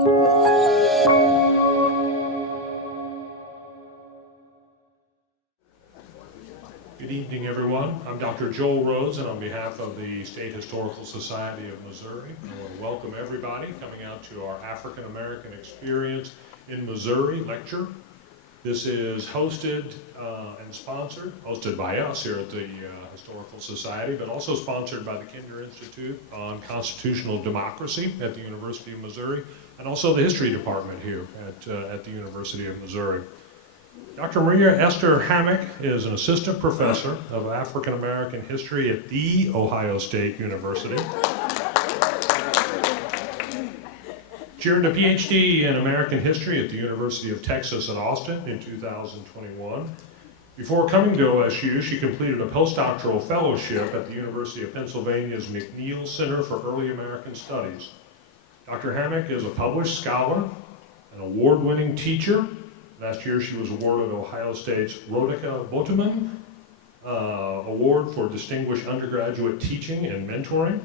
Good evening, everyone. I'm Dr. Joel Rhodes, and on behalf of the State Historical Society of Missouri, I want to welcome everybody coming out to our African American Experience in Missouri lecture. This is hosted and hosted by us here at the Historical Society, but also sponsored by the Kinder Institute on Constitutional Democracy at the University of Missouri, and also the History Department here at the University of Missouri. Dr. Maria Esther Hammack is an assistant professor of African American history at The Ohio State University. She earned a PhD in American history at the University of Texas at Austin in 2021. Before coming to OSU, she completed a postdoctoral fellowship at the University of Pennsylvania's McNeil Center for Early American Studies. Dr. Hammack is a published scholar, an award-winning teacher. Last year, she was awarded Ohio State's Roda Award for Distinguished Undergraduate Teaching and Mentoring.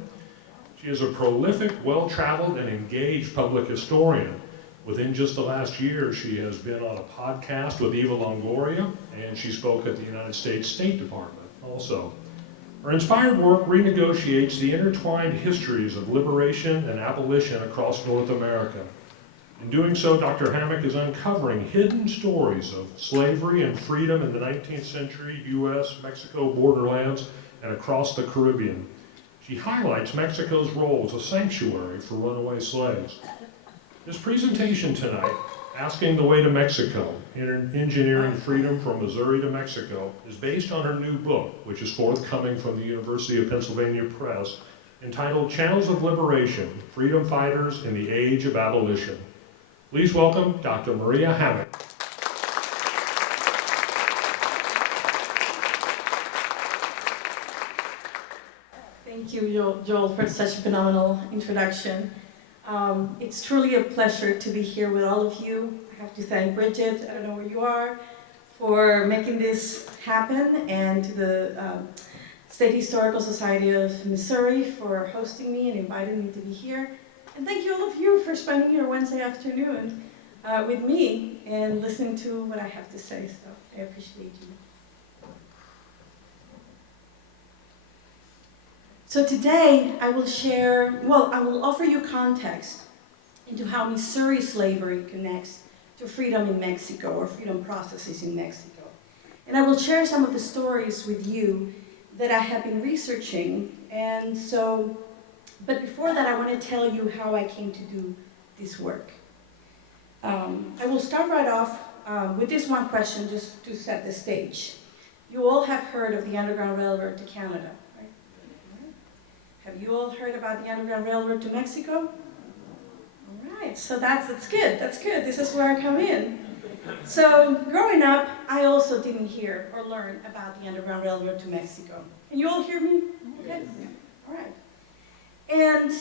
She is a prolific, well-traveled, and engaged public historian. Within just the last year, she has been on a podcast with Eva Longoria, and she spoke at the United States State Department also. Her inspired work renegotiates the intertwined histories of liberation and abolition across North America. In doing so, Dr. Hammack is uncovering hidden stories of slavery and freedom in the 19th century U.S., Mexico, borderlands, and across the Caribbean. She highlights Mexico's role as a sanctuary for runaway slaves. This presentation tonight, Asking the Way to Mexico, Engineering Freedom from Missouri to Mexico, is based on her new book, which is forthcoming from the University of Pennsylvania Press, entitled Channels of Liberation, Freedom Fighters in the Age of Abolition. Please welcome Dr. Maria Hammack. Thank you, Joel, for such a phenomenal introduction. It's truly a pleasure to be here with all of you. I have to thank Bridget, I don't know where you are, for making this happen, and to the State Historical Society of Missouri for hosting me and inviting me to be here. And thank you all of you for spending your Wednesday afternoon with me and listening to what I have to say, so I appreciate you. So today I will I will offer you context into how Missouri slavery connects to freedom in Mexico, or freedom processes in Mexico. And I will share some of the stories with you that I have been researching. But before that, I want to tell you how I came to do this work. I will start right off with this one question, just to set the stage. You all have heard of the Underground Railroad to Canada, right? Have you all heard about the Underground Railroad to Mexico? All right, so that's good, that's good. This is where I come in. So growing up, I also didn't hear or learn about the Underground Railroad to Mexico. Can you all hear me? Okay, all right. And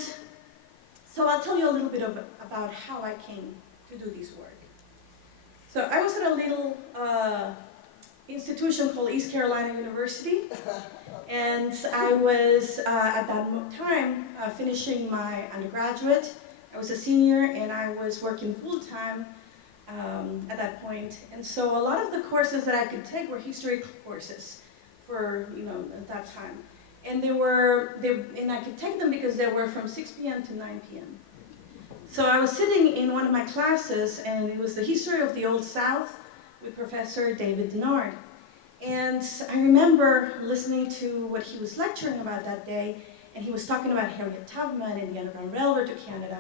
so I'll tell you a little bit about how I came to do this work. So I was at a little institution called East Carolina University, and I was at that time finishing my undergraduate. I was a senior, and I was working full-time at that point. And so a lot of the courses that I could take were history courses for, at that time. And and I could take them because they were from 6 p.m. to 9 p.m. So I was sitting in one of my classes, and it was the history of the Old South with Professor David Denard. And I remember listening to what he was lecturing about that day, and he was talking about Harriet Tubman and the Underground Railroad to Canada.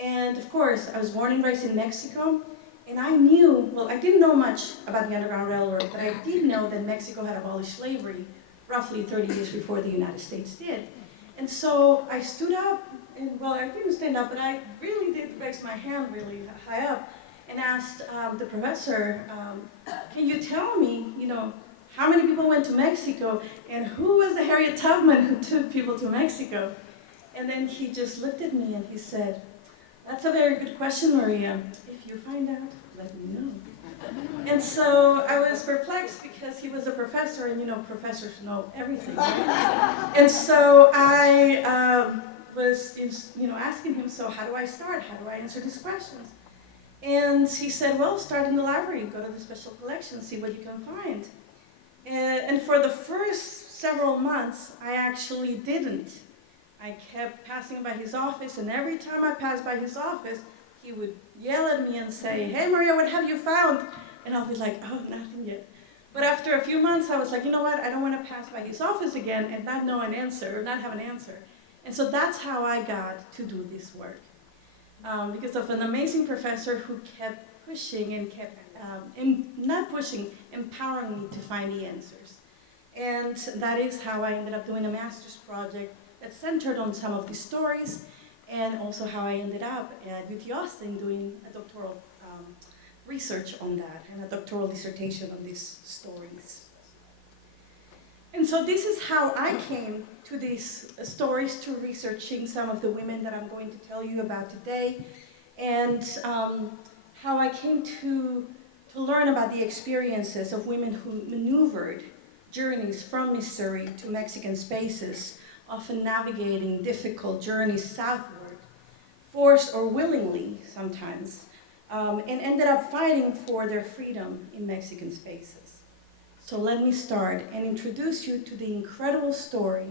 And of course, I was born and raised in Mexico, and I didn't know much about the Underground Railroad, but I did know that Mexico had abolished slavery roughly 30 years before the United States did. And so I stood up, and I didn't stand up, but I really did raise my hand really high up and asked the professor, can you tell me, how many people went to Mexico, and who was the Harriet Tubman who took people to Mexico? And then he just looked at me and he said, that's a very good question, Maria. If you find out, let me know. And so I was perplexed because he was a professor, and professors know everything. And so I was asking him, so how do I start? How do I answer these questions? And he said, well, start in the library, go to the special collection, see what you can find. And for the first several months, I actually didn't. I kept passing by his office, and every time I passed by his office, he would yell at me and say, hey Maria, what have you found? And I'll be like, oh, nothing yet. But after a few months, I was like, you know what, I don't want to pass by his office again and not know an answer, or not have an answer. And so that's how I got to do this work. Because of an amazing professor who kept pushing and kept, not pushing, empowering me to find the answers. And that is how I ended up doing a master's project that centered on some of these stories, and also how I ended up at UT Austin doing a doctoral research on that, and a doctoral dissertation on these stories. And so this is how I came to these stories, to researching some of the women that I'm going to tell you about today, and how I came to learn about the experiences of women who maneuvered journeys from Missouri to Mexican spaces, often navigating difficult journeys southward, forced or willingly sometimes, and ended up fighting for their freedom in Mexican spaces. So let me start and introduce you to the incredible story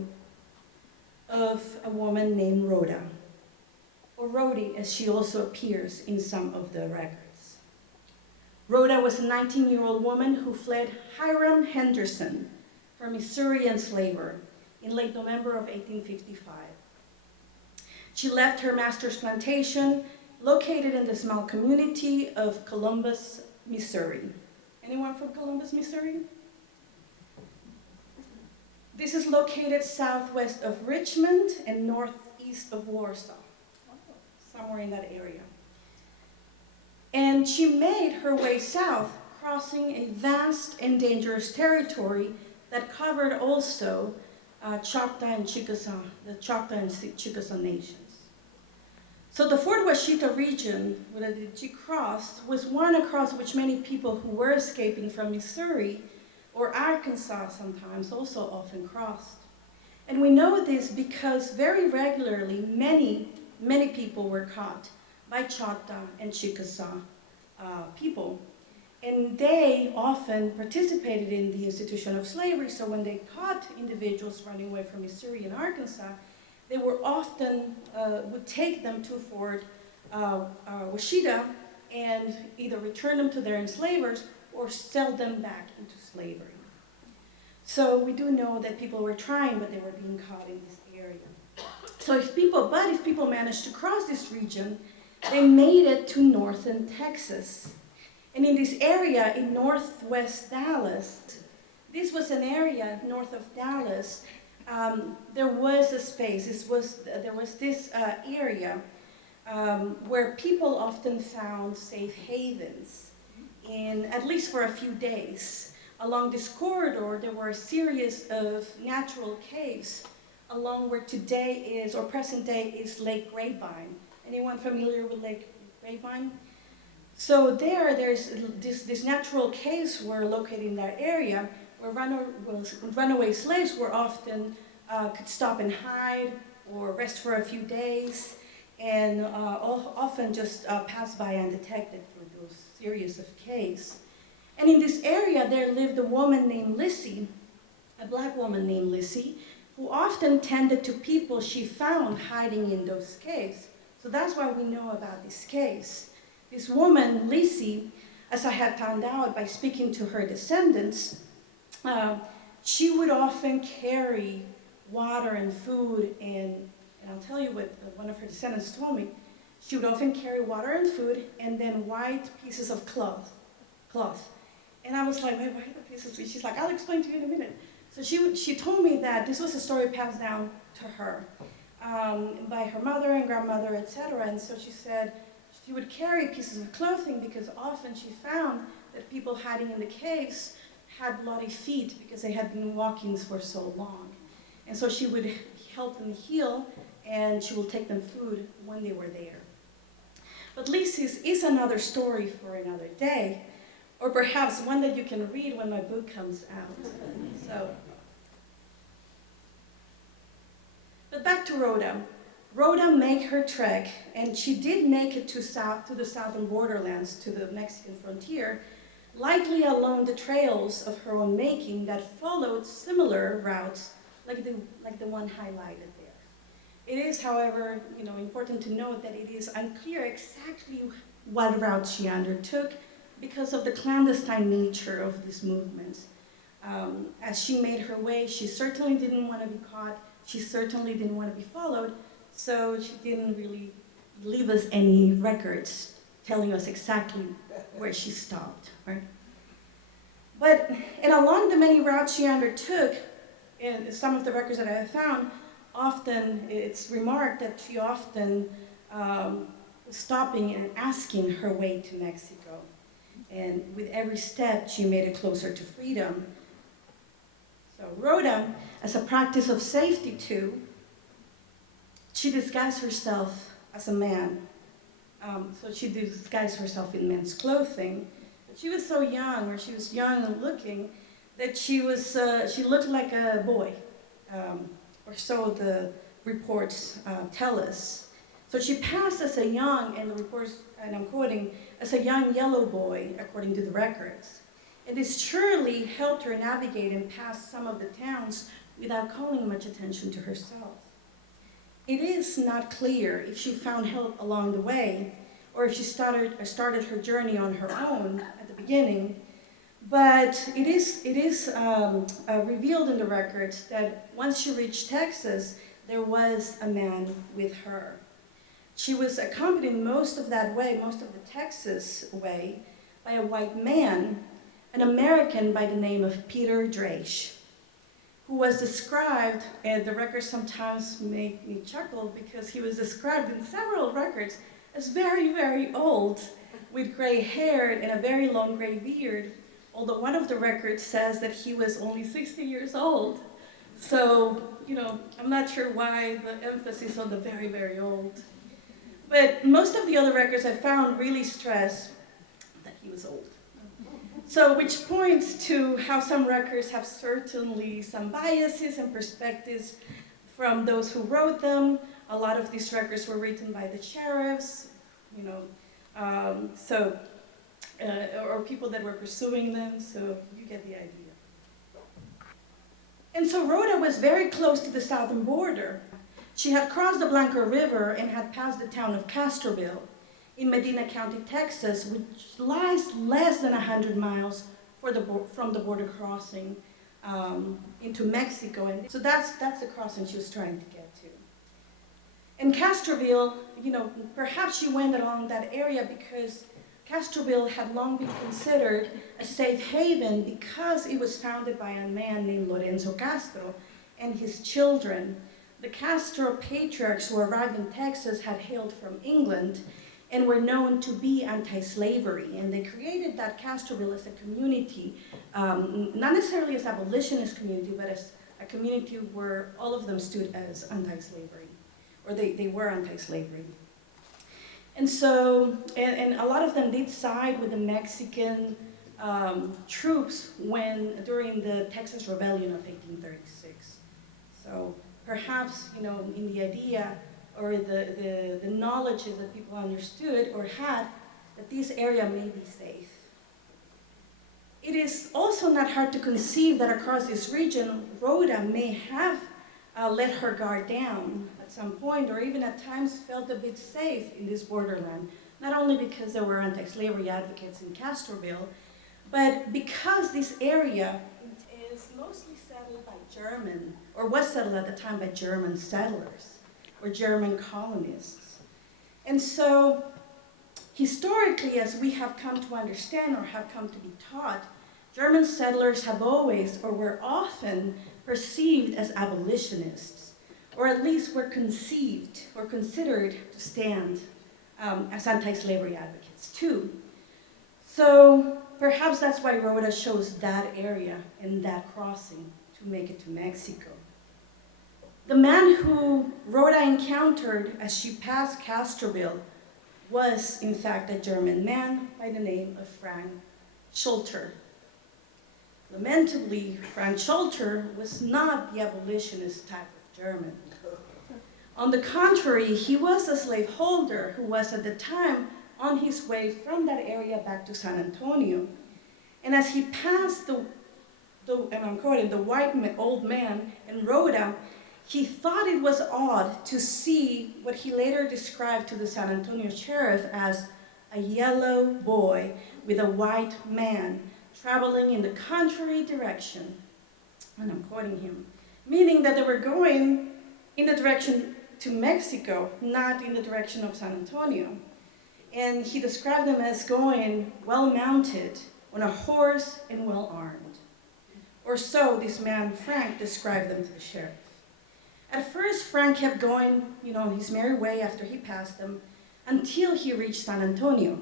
of a woman named Roda, or Rodi, as she also appears in some of the records. Roda was a 19-year-old woman who fled Hiram Henderson, her Missouri enslaver, in late November of 1855. She left her master's plantation, located in the small community of Columbus, Missouri. Anyone from Columbus, Missouri? This is located southwest of Richmond and northeast of Warsaw, somewhere in that area. And she made her way south, crossing a vast and dangerous territory that covered also Choctaw and Chickasaw, the Choctaw and Chickasaw nations. So the Fort Washita region that she crossed was one across which many people who were escaping from Missouri or Arkansas sometimes also often crossed. And we know this because very regularly many people were caught by Choctaw and Chickasaw people. And they often participated in the institution of slavery, so when they caught individuals running away from Missouri and Arkansas, they were often, would take them to Fort Washita and either return them to their enslavers or sell them back into slavery. So we do know that people were trying, but they were being caught in this area. So if people managed to cross this region, they made it to northern Texas. And in this area in northwest Dallas, this was an area north of Dallas, there was a space, there was this area where people often found safe havens, at least for a few days. Along this corridor, there were a series of natural caves along where today is, or present day is, Lake Grapevine. Anyone familiar with Lake Grapevine? So there's this natural caves were located in that area where runaway slaves were often could stop and hide or rest for a few days, and often just pass by undetected through those series of caves. And in this area there lived a woman named Lissy, a black woman named Lissy, who often tended to people she found hiding in those caves. So that's why we know about these caves. This woman, Lissy, as I had found out by speaking to her descendants, she would often carry water and food, and I'll tell you what one of her descendants told me. She would often carry water and food and then white pieces of cloth. And I was like, wait, why the pieces? She's like, I'll explain to you in a minute. So she told me that this was a story passed down to her by her mother and grandmother, etc. And so she said she would carry pieces of clothing because often she found that people hiding in the caves had bloody feet because they had been walking for so long. And so she would help them heal, and she would take them food when they were there. But Lissy's is another story for another day, or perhaps one that you can read when my book comes out. But back to Roda. Rhoda made her trek, and she did make it to the southern borderlands, to the Mexican frontier, likely along the trails of her own making that followed similar routes like the one highlighted there. It is, however, important to note that it is unclear exactly what route she undertook because of the clandestine nature of these movements. As she made her way, she certainly didn't want to be caught, she certainly didn't want to be followed, so she didn't really leave us any records telling us exactly where she stopped, right? And along the many routes she undertook, in some of the records that I have found, often it's remarked that she often was stopping and asking her way to Mexico. And with every step, she made it closer to freedom. So Rhoda, as a practice of safety too, she disguised herself as a man. So she disguised herself in men's clothing. But she was so young, or she was young and looking, that she looked like a boy, or so the reports tell us. So she passed as a young, and the reports, and I'm quoting, as a young yellow boy, according to the records. And this surely helped her navigate and pass some of the towns without calling much attention to herself. It is not clear if she found help along the way, or if she started her journey on her own at the beginning, but it is revealed in the records that once she reached Texas, there was a man with her. She was accompanied most of that way, most of the Texas way, by a white man, an American by the name of Peter Draish, who was described, and the records sometimes make me chuckle because he was described in several records as very, very old, with gray hair and a very long gray beard, although one of the records says that he was only 60 years old. So, I'm not sure why the emphasis on the very, very old. But most of the other records I found really stress that he was old. So, which points to how some records have certainly some biases and perspectives from those who wrote them. A lot of these records were written by the sheriffs, or people that were pursuing them, so you get the idea. And so Rhoda was very close to the southern border. She had crossed the Blanco River and had passed the town of Castroville in Medina County, Texas, which lies less than 100 miles from the border crossing into Mexico. And so that's the crossing she was trying to get to. And Castroville, perhaps she went along that area because Castroville had long been considered a safe haven because it was founded by a man named Lorenzo Castro and his children. The Castro patriarchs who arrived in Texas had hailed from England and were known to be anti-slavery. And they created that Castroville as a community, not necessarily as an abolitionist community, but as a community where all of them stood as anti-slavery, or they were anti-slavery. And so, and a lot of them did side with the Mexican troops during the Texas Rebellion of 1836. So perhaps, in the idea or the knowledge that people understood or had that this area may be safe. It is also not hard to conceive that across this region, Rhoda may have let her guard down at some point, or even at times felt a bit safe in this borderland, not only because there were anti-slavery advocates in Castroville, but because this area is mostly settled by German, or was settled at the time by German settlers, or German colonists. And so, historically, as we have come to understand or have come to be taught, German settlers have always, or were often, perceived as abolitionists, or at least were conceived or considered to stand as anti-slavery advocates too. So perhaps that's why Roda chose that area and that crossing to make it to Mexico. The man who Roda encountered as she passed Castroville was, in fact, a German man by the name of Frank Schulter. Lamentably, Frank Schulter was not the abolitionist type of German. On the contrary, he was a slaveholder who was at the time on his way from that area back to San Antonio. And as he passed and I'm quoting, the old man in Roda, he thought it was odd to see what he later described to the San Antonio sheriff as a yellow boy with a white man traveling in the contrary direction. And I'm quoting him, meaning that they were going in the direction to Mexico, not in the direction of San Antonio. And he described them as going well-mounted, on a horse and well-armed. Or so this man, Frank, described them to the sheriff. At first, Frank kept going, his merry way after he passed them, until he reached San Antonio.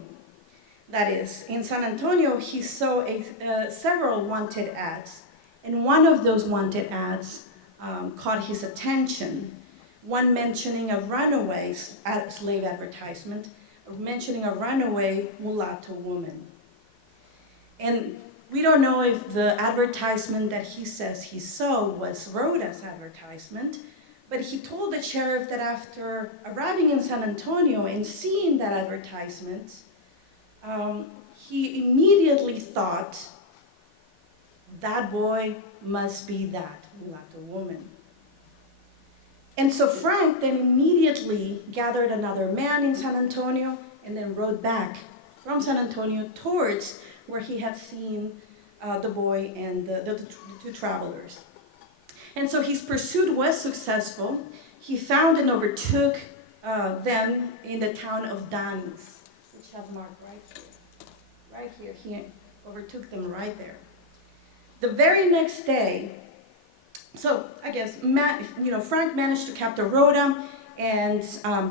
That is, in San Antonio, he saw several wanted ads, and one of those wanted ads caught his attention. One mentioning a runaway slave advertisement, or mentioning a runaway mulatto woman. And we don't know if the advertisement that he says he saw was Roda's advertisement, but he told the sheriff that after arriving in San Antonio and seeing that advertisement, he immediately thought, that boy must be that mulatto woman. And so Frank then immediately gathered another man in San Antonio and then rode back from San Antonio towards where he had seen the boy and the two travelers. And so his pursuit was successful. He found and overtook them in the town of Danis, which I've marked right here. He overtook them right there. The very next day, so I guess Frank managed to capture Roda and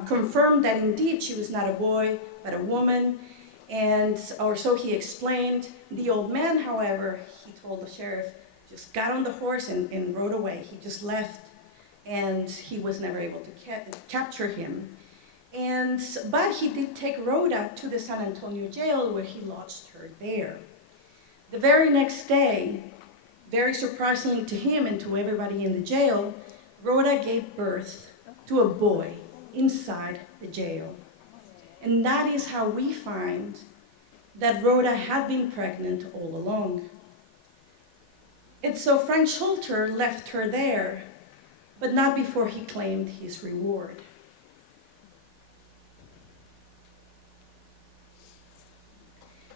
confirmed that indeed she was not a boy but a woman, or so he explained. The old man, however, he told the sheriff, just got on the horse and rode away. He just left, and he was never able to capture him. But he did take Roda to the San Antonio jail, where he lodged her there. The very next day, very surprisingly to him and to everybody in the jail, Roda gave birth to a boy inside the jail. And that is how we find that Roda had been pregnant all along. And so Frank Schulter left her there, but not before he claimed his reward.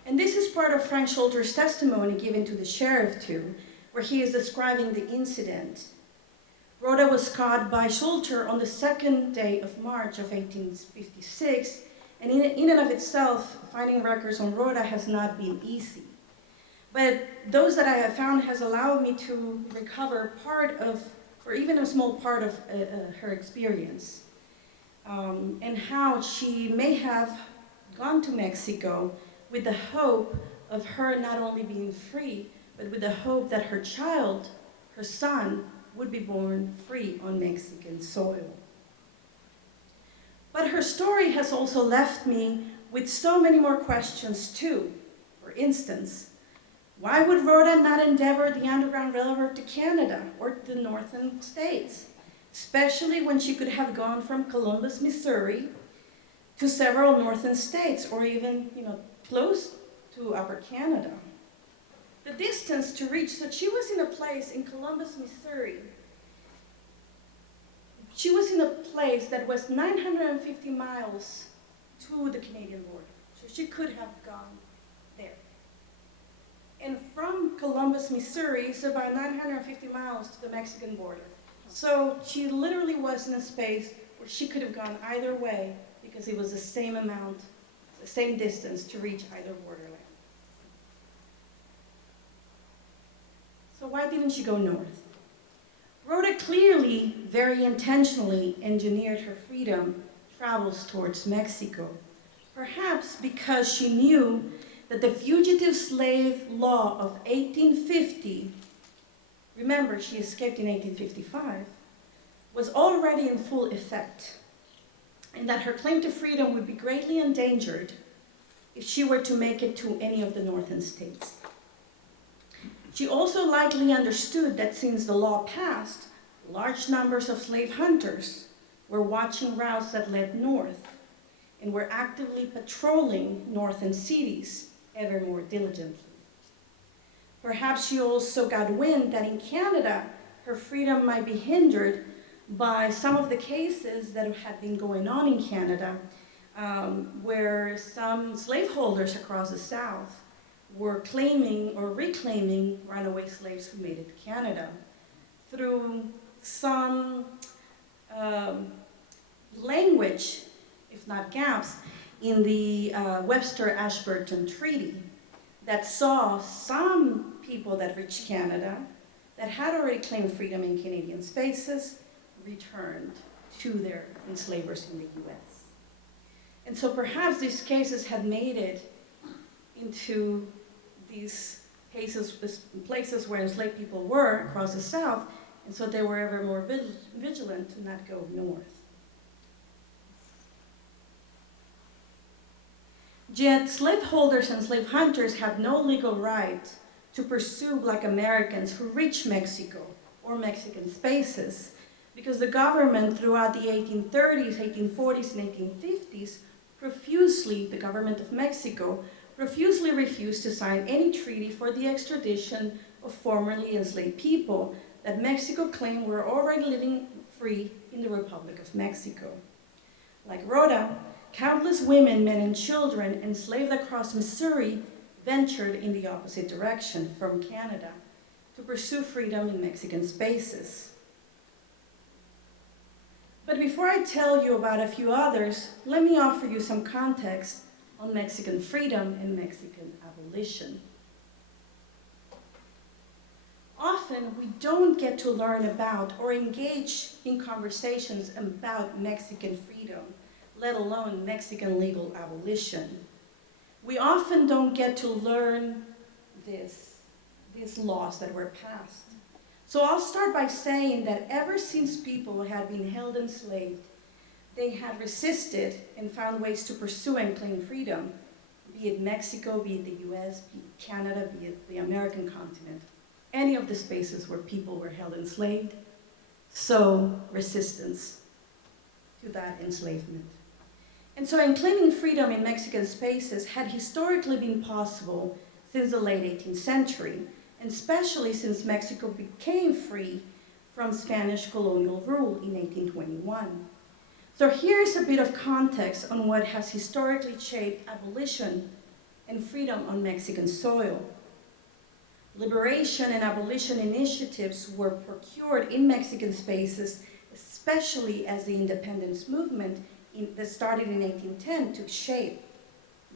And this is part of Frank Schulter's testimony given to the sheriff too, where he is describing the incident. Roda was caught by Schulter on the 2nd day of March of 1856, and in and of itself, finding records on Roda has not been easy. But those that I have found has allowed me to recover part of, or even a small part of her experience, and how she may have gone to Mexico with the hope of her not only being free, but with the hope that her child, her son, would be born free on Mexican soil. But her story has also left me with so many more questions too. For instance, why would Roda not endeavor the Underground Railroad to Canada or to the northern states, especially when she could have gone from Columbus, Missouri, to several northern states, or even, close to Upper Canada? The distance to reach, so she was in a place in Columbus, Missouri. She was in a place that was 950 miles to the Canadian border. So she could have gone there. And from Columbus, Missouri, it's about 950 miles to the Mexican border. So she literally was in a space where she could have gone either way, because it was the same amount, the same distance to reach either borderland. So why didn't she go north? Roda clearly, very intentionally engineered her freedom travels towards Mexico, perhaps because she knew that the Fugitive Slave law of 1850, remember she escaped in 1855, was already in full effect, and that her claim to freedom would be greatly endangered if she were to make it to any of the northern states. She also likely understood that since the law passed, large numbers of slave hunters were watching routes that led north and were actively patrolling northern cities ever more diligently. Perhaps she also got wind that in Canada, her freedom might be hindered by some of the cases that had been going on in Canada, where some slaveholders across the South were claiming or reclaiming runaway slaves who made it to Canada through some language, if not gaps, in the Webster-Ashburton Treaty that saw some people that reached Canada that had already claimed freedom in Canadian spaces returned to their enslavers in the US. And so perhaps these cases had made it into these cases, places where enslaved people were across the South, and so they were ever more vigilant to not go north. Yet slaveholders and slave hunters had no legal right to pursue Black Americans who reached Mexico or Mexican spaces, because the government throughout the 1830s, 1840s, and 1850s profusely, the government of Mexico, profusely refused to sign any treaty for the extradition of formerly enslaved people that Mexico claimed were already living free in the Republic of Mexico. Like Roda, countless women, men, and children enslaved across Missouri ventured in the opposite direction from Canada to pursue freedom in Mexican spaces. But before I tell you about a few others, let me offer you some context on Mexican freedom and Mexican abolition. Often, we don't get to learn about or engage in conversations about Mexican freedom, let alone Mexican legal abolition. We often don't get to learn these laws that were passed. So I'll start by saying that ever since people had been held enslaved, they had resisted and found ways to pursue and claim freedom, be it Mexico, be it the US, be it Canada, be it the American continent, any of the spaces where people were held enslaved, so resistance to that enslavement. And so in claiming freedom in Mexican spaces had historically been possible since the late 18th century, and especially since Mexico became free from Spanish colonial rule in 1821. So here's a bit of context on what has historically shaped abolition and freedom on Mexican soil. Liberation and abolition initiatives were procured in Mexican spaces, especially as the independence movement that started in 1810 took shape,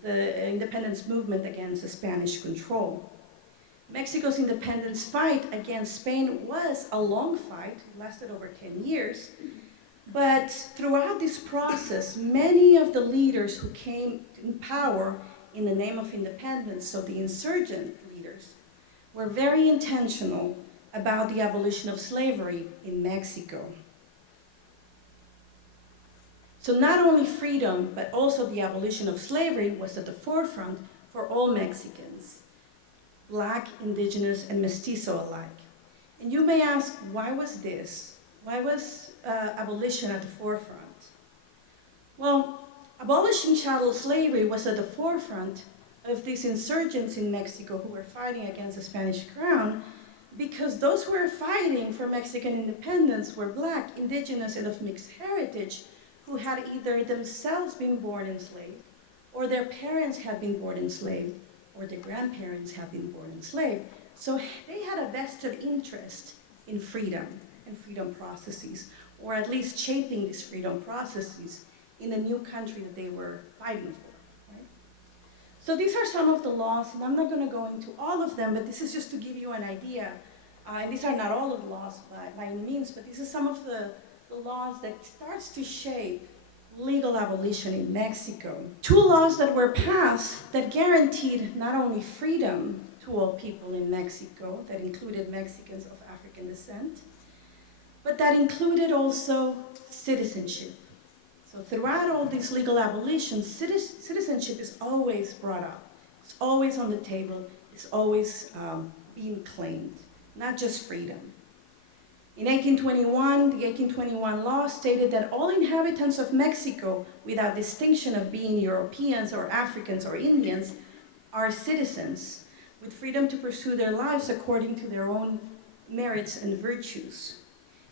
the independence movement against the Spanish control. Mexico's independence fight against Spain was a long fight, it lasted over 10 years, but throughout this process, many of the leaders who came in power in the name of independence, so the insurgent leaders, were very intentional about the abolition of slavery in Mexico. So not only freedom, but also the abolition of slavery was at the forefront for all Mexicans, Black, Indigenous, and Mestizo alike. And you may ask, why was this? Why was abolition at the forefront? Well, abolishing chattel slavery was at the forefront of these insurgents in Mexico who were fighting against the Spanish crown, because those who were fighting for Mexican independence were Black, Indigenous, and of mixed heritage, who had either themselves been born enslaved, or their parents had been born enslaved, or their grandparents had been born enslaved. So they had a vested interest in freedom and freedom processes, or at least shaping these freedom processes in the new country that they were fighting for. Right? So these are some of the laws, and I'm not going to go into all of them, but this is just to give you an idea. And these are not all of the laws by any means, but these are some of the laws that starts to shape legal abolition in Mexico. Two laws that were passed that guaranteed not only freedom to all people in Mexico, that included Mexicans of African descent, but that included also citizenship. So throughout all these legal abolitions, citizenship is always brought up. It's always on the table. It's always being claimed, not just freedom. In 1821, the 1821 law stated that all inhabitants of Mexico, without distinction of being Europeans or Africans or Indians, are citizens with freedom to pursue their lives according to their own merits and virtues.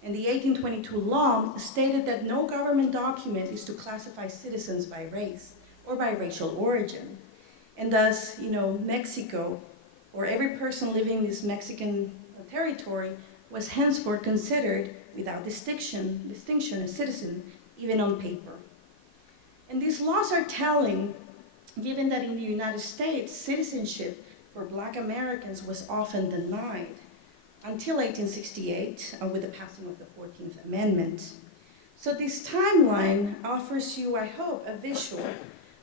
And the 1822 law stated that no government document is to classify citizens by race or by racial origin. And thus, Mexico, or every person living in this Mexican territory, was henceforth considered, without distinction, a citizen, even on paper. And these laws are telling, given that in the United States, citizenship for Black Americans was often denied until 1868 with the passing of the 14th Amendment. So this timeline offers you, I hope, a visual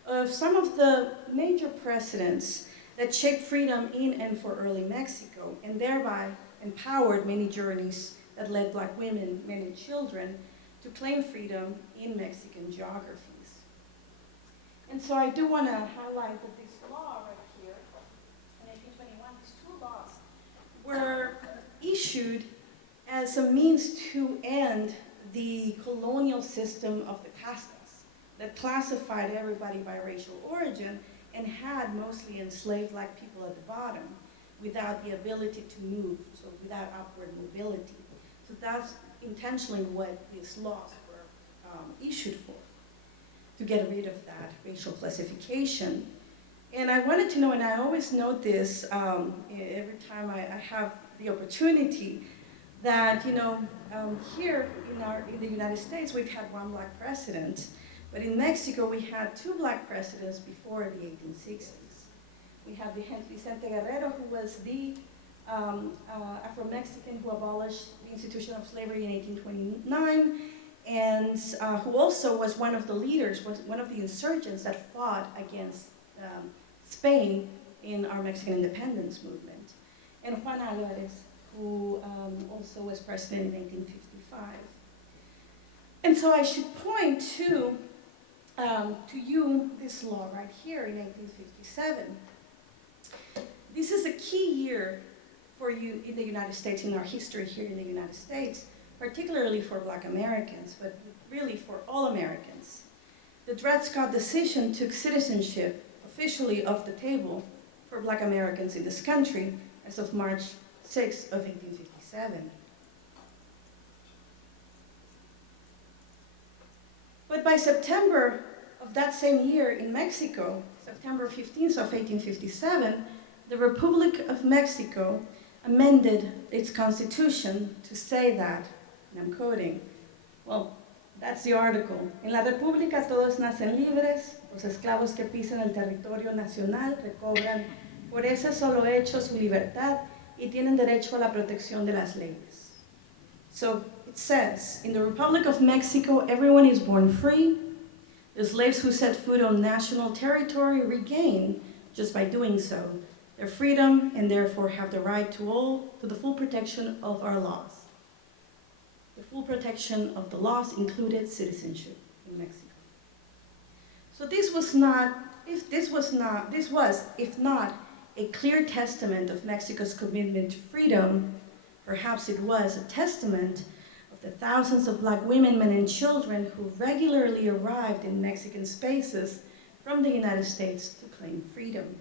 of some of the major precedents that shaped freedom in and for early Mexico, and thereby empowered many journeys that led Black women, men, and children to claim freedom in Mexican geographies. And so I do want to highlight that this law right here, in 1821, these two laws were issued as a means to end the colonial system of the castas that classified everybody by racial origin and had mostly enslaved Black people at the bottom without the ability to move, so without upward mobility. So that's intentionally what these laws were issued for, to get rid of that racial classification. And I wanted to know, and I always note this every time I have the opportunity, that here in the United States we've had one Black president, but in Mexico we had two Black presidents before the 1860s. We have Vicente Guerrero, who was the Afro-Mexican who abolished the institution of slavery in 1829, and who also was one of the leaders, was one of the insurgents that fought against Spain in our Mexican independence movement. And Juan Alvarez, who also was president in 1855. And so I should point to you this law right here in 1857. This is a key year for you in the United States, in our history here in the United States, particularly for Black Americans, but really for all Americans. The Dred Scott decision took citizenship officially off the table for Black Americans in this country as of March 6 of 1857. But by September of that same year in Mexico, September 15th of 1857, the Republic of Mexico amended its constitution to say that, and I'm quoting, well, that's the article. En la República todos nacen libres, los esclavos que pisan el territorio nacional recobran por ese solo hecho su libertad y tienen derecho a la protección de las leyes. So it says, in the Republic of Mexico, everyone is born free. The slaves who set foot on national territory regain, just by doing so, their freedom and therefore have the right to the full protection of our laws. The full protection of the laws included citizenship in Mexico. So this was, if not a clear testament of Mexico's commitment to freedom, perhaps it was a testament of the thousands of Black women, men, and children who regularly arrived in Mexican spaces from the United States to claim freedom.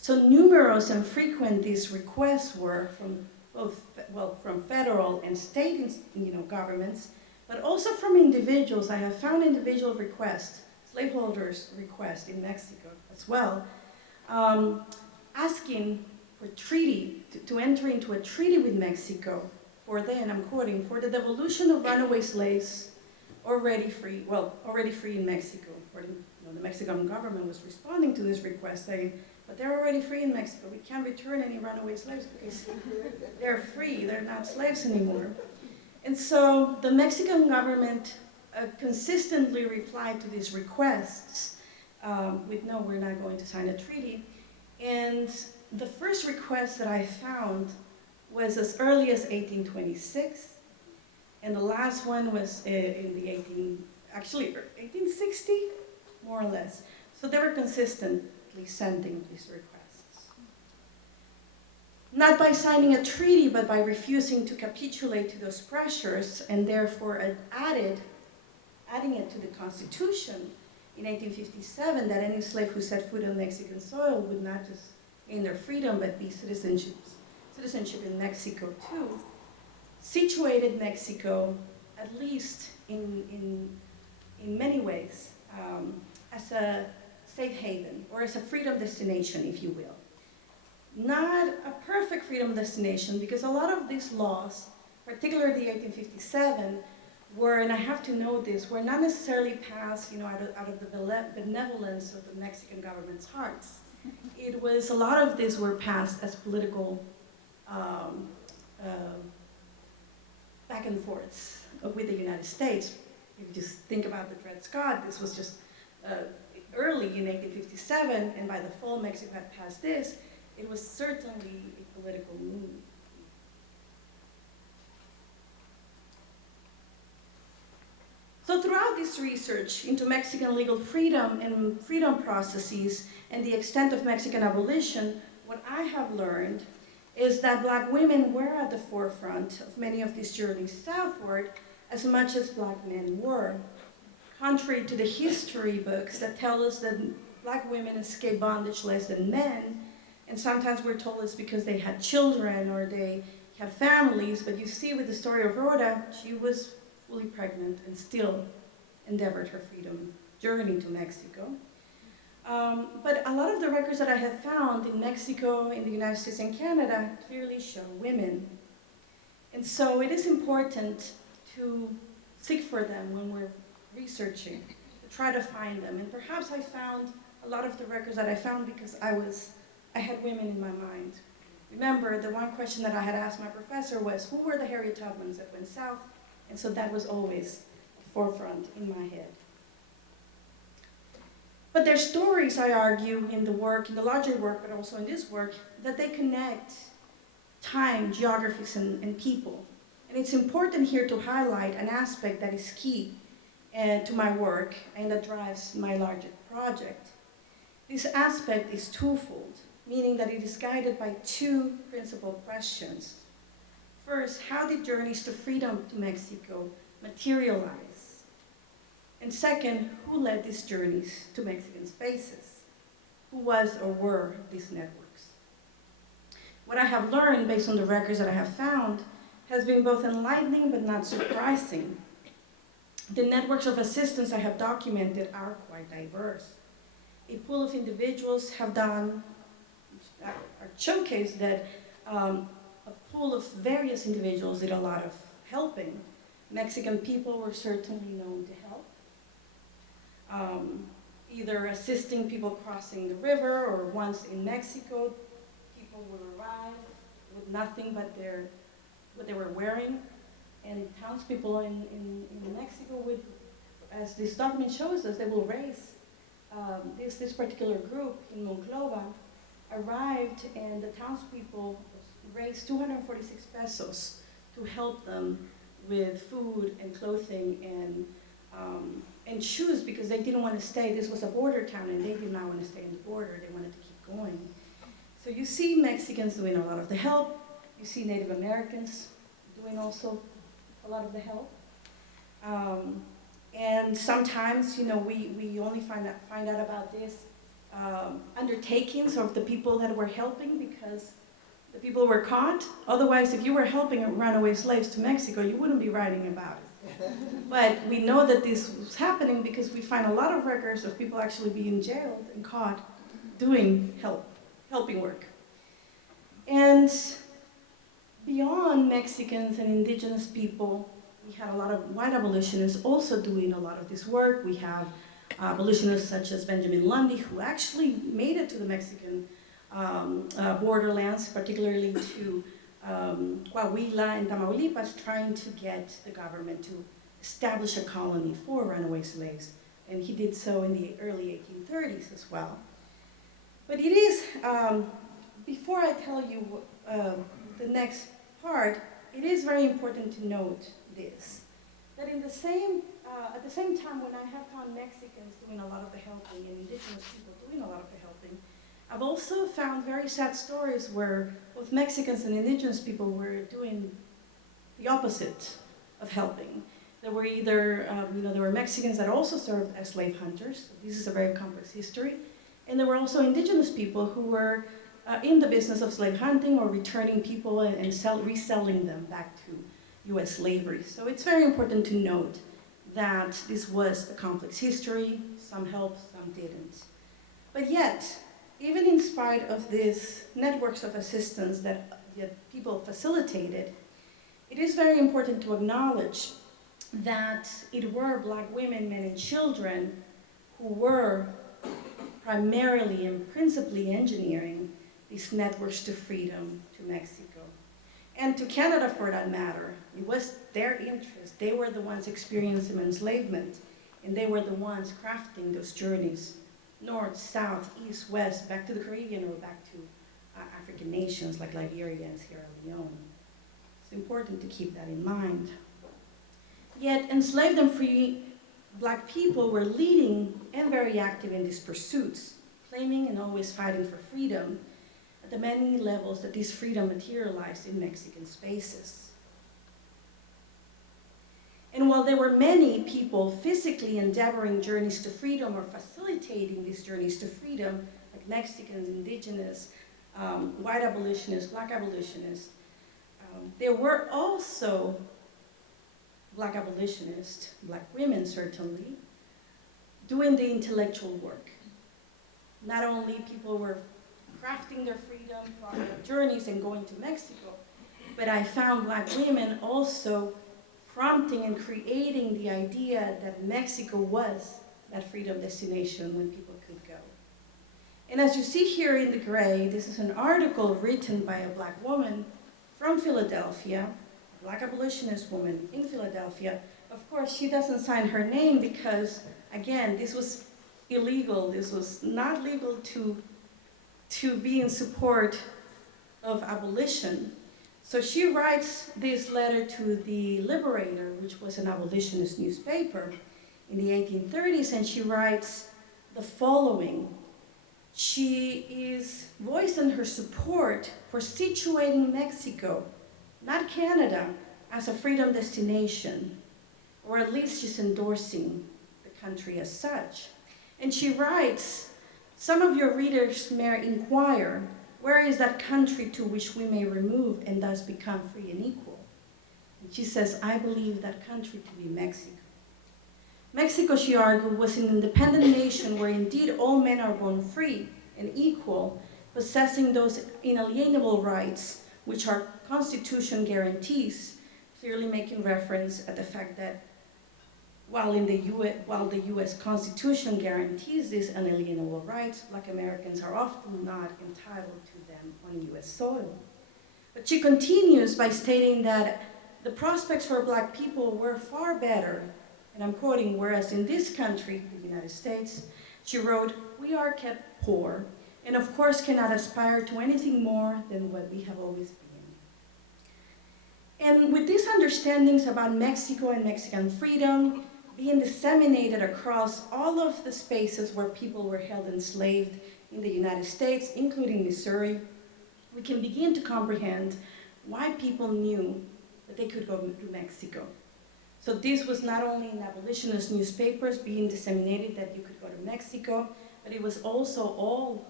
So numerous and frequent these requests were from from federal and state governments, but also from individuals. I have found individual requests, slaveholders requests in Mexico as well, asking for treaty, to enter into a treaty with Mexico for then, I'm quoting, for the devolution of runaway slaves already free in Mexico. The Mexican government was responding to this request saying, but they're already free in Mexico. We can't return any runaway slaves because they're free, they're not slaves anymore. And so the Mexican government consistently replied to these requests with, no, we're not going to sign a treaty. And the first request that I found was as early as 1826, and the last one was in the 1860, more or less. So they were consistently sending these requests. not by signing a treaty, but by refusing to capitulate to those pressures, and therefore adding it to the Constitution in 1857, that any slave who set foot on Mexican soil would not just gain their freedom, but be citizenship in Mexico too, situated Mexico, at least in many ways, as a safe haven, or as a freedom destination, if you will. Not a perfect freedom destination, because a lot of these laws, particularly 1857, were, and I have to note this, were not necessarily passed, out of the benevolence of the Mexican government's hearts. It was, a lot of these were passed as political back and forths with the United States. If you just think about the Dred Scott, this was just early in 1857, and by the fall Mexico had passed this. It was certainly a political move. So throughout this research into Mexican legal freedom and freedom processes and the extent of Mexican abolition, what I have learned is that Black women were at the forefront of many of these journeys southward as much as Black men were. Contrary to the history books that tell us that Black women escape bondage less than men, and sometimes we're told it's because they had children or they have families, but you see with the story of Roda, she was fully pregnant and still endeavored her freedom journey to Mexico. But a lot of the records that I have found in Mexico, in the United States and Canada clearly show women. And so it is important to seek for them when we're researching, to try to find them. And perhaps I found a lot of the records that I found because I had women in my mind. Remember, the one question that I had asked my professor was, who were the Harriet Tubmans that went south? And so that was always forefront in my head. But their stories, I argue, in the work, in the larger work, but also in this work, that they connect time, geographies, and people. And it's important here to highlight an aspect that is key to my work and that drives my larger project. This aspect is twofold, meaning that it is guided by two principal questions. First, how did journeys to freedom to Mexico materialize? And second, who led these journeys to Mexican spaces? Who was or were these networks? What I have learned based on the records that I have found has been both enlightening but not surprising. The networks of assistance I have documented are quite diverse. A pool of individuals have done, are showcased that a pool of various individuals did a lot of helping. Mexican people were certainly known to help. Either assisting people crossing the river, or once in Mexico, people would arrive with nothing but what they were wearing. And townspeople in Mexico would, as this document shows us, they will raise, this particular group in Monclova arrived, and the townspeople raised 246 pesos to help them with food and clothing and shoes, because they didn't want to stay. This was a border town, and they did not want to stay in the border. They wanted to keep going. So you see Mexicans doing a lot of the help. You see Native Americans doing also a lot of the help. And sometimes, we only find out about this undertakings of the people that were helping because the people were caught. Otherwise, if you were helping runaway slaves to Mexico, you wouldn't be writing about it. But we know that this was happening because we find a lot of records of people actually being jailed and caught doing helping work. And beyond Mexicans and indigenous people, we had a lot of white abolitionists also doing a lot of this work. We have abolitionists such as Benjamin Lundy, who actually made it to the Mexican borderlands, particularly to Coahuila and Tamaulipas, trying to get the government to establish a colony for runaway slaves. And he did so in the early 1830s as well. But it is, before I tell you the next part, it is very important to note this, that at the same time when I have found Mexicans doing a lot of the helping and indigenous people doing a lot of the helping, I've also found very sad stories where both Mexicans and indigenous people were doing the opposite of helping. There were either, there were Mexicans that also served as slave hunters. This is a very complex history. And there were also indigenous people who were in the business of slave hunting or returning people and reselling them back to US slavery. So it's very important to note that this was a complex history. Some helped, some didn't. But yet, even in spite of these networks of assistance that people facilitated, it is very important to acknowledge that it were Black women, men, and children who were primarily and principally engineering these networks to freedom to Mexico. And to Canada, for that matter. It was their interest. They were the ones experiencing enslavement, and they were the ones crafting those journeys, north, south, east, west, back to the Caribbean or back to African nations like Liberia and Sierra Leone. It's important to keep that in mind. Yet enslaved and free Black people were leading and very active in these pursuits, claiming and always fighting for freedom at the many levels that this freedom materialized in Mexican spaces. And while there were many people physically endeavoring journeys to freedom or facilitating these journeys to freedom, like Mexicans, indigenous, white abolitionists, Black abolitionists, there were also Black abolitionists, Black women certainly, doing the intellectual work. Not only people were crafting their freedom, on their journeys and going to Mexico, but I found Black women also prompting and creating the idea that Mexico was that freedom destination when people could go. And as you see here in the gray, this is an article written by a Black woman from Philadelphia, a Black abolitionist woman in Philadelphia. Of course, she doesn't sign her name because, again, this was illegal. This was not legal to be in support of abolition. So she writes this letter to the Liberator, which was an abolitionist newspaper in the 1830s, and she writes the following. She is voicing her support for situating Mexico, not Canada, as a freedom destination, or at least she's endorsing the country as such. And she writes, some of your readers may inquire, where is that country to which we may remove and thus become free and equal? And she says, I believe that country to be Mexico. Mexico, she argued, was an independent nation where indeed all men are born free and equal, possessing those inalienable rights which our Constitution guarantees, clearly making reference at the fact that while the U.S. Constitution guarantees these unalienable rights, Black Americans are often not entitled to them on U.S. soil. But she continues by stating that the prospects for Black people were far better, and I'm quoting, whereas in this country, the United States, she wrote, we are kept poor, and of course cannot aspire to anything more than what we have always been. And with these understandings about Mexico and Mexican freedom being disseminated across all of the spaces where people were held enslaved in the United States, including Missouri, we can begin to comprehend why people knew that they could go to Mexico. So this was not only in abolitionist newspapers being disseminated that you could go to Mexico, but it was also all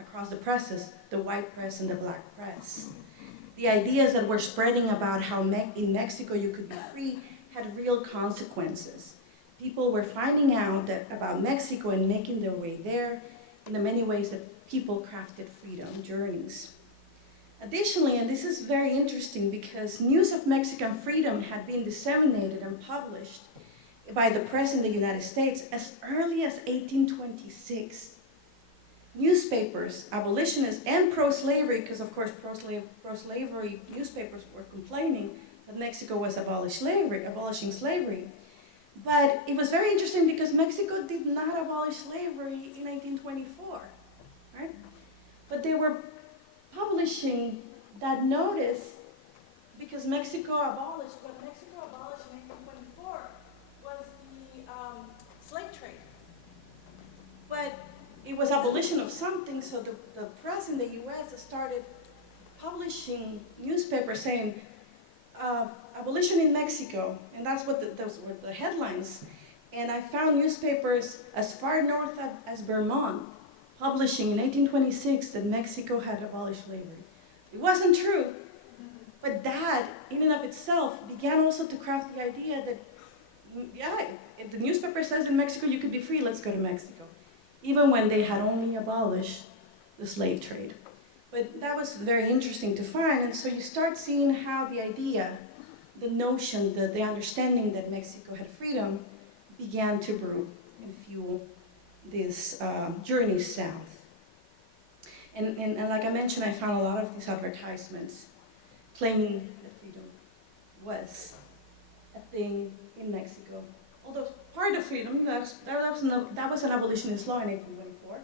across the presses, the white press and the Black press. The ideas that were spreading about how in Mexico you could be free had real consequences. People were finding out about Mexico and making their way there in the many ways that people crafted freedom journeys. Additionally, and this is very interesting because news of Mexican freedom had been disseminated and published by the press in the United States as early as 1826. Newspapers, abolitionists and pro-slavery, because of course pro-slavery newspapers were complaining that Mexico was abolishing slavery. But it was very interesting because Mexico did not abolish slavery in 1824, right? But they were publishing that notice because Mexico abolished, what Mexico abolished in 1824 was the slave trade. But it was abolition of something, so the press in the US started publishing newspapers saying, abolition in Mexico, and that's what those were the headlines. And I found newspapers as far north as Vermont publishing in 1826 that Mexico had abolished slavery. It wasn't true, but that, in and of itself, began also to craft the idea that, yeah, if the newspaper says in Mexico you could be free, let's go to Mexico, even when they had only abolished the slave trade. But that was very interesting to find, and so you start seeing how the idea, the notion, the understanding that Mexico had freedom began to brew and fuel this journey south. And like I mentioned, I found a lot of these advertisements claiming that freedom was a thing in Mexico. Although part of freedom, that was an abolitionist law in 1824,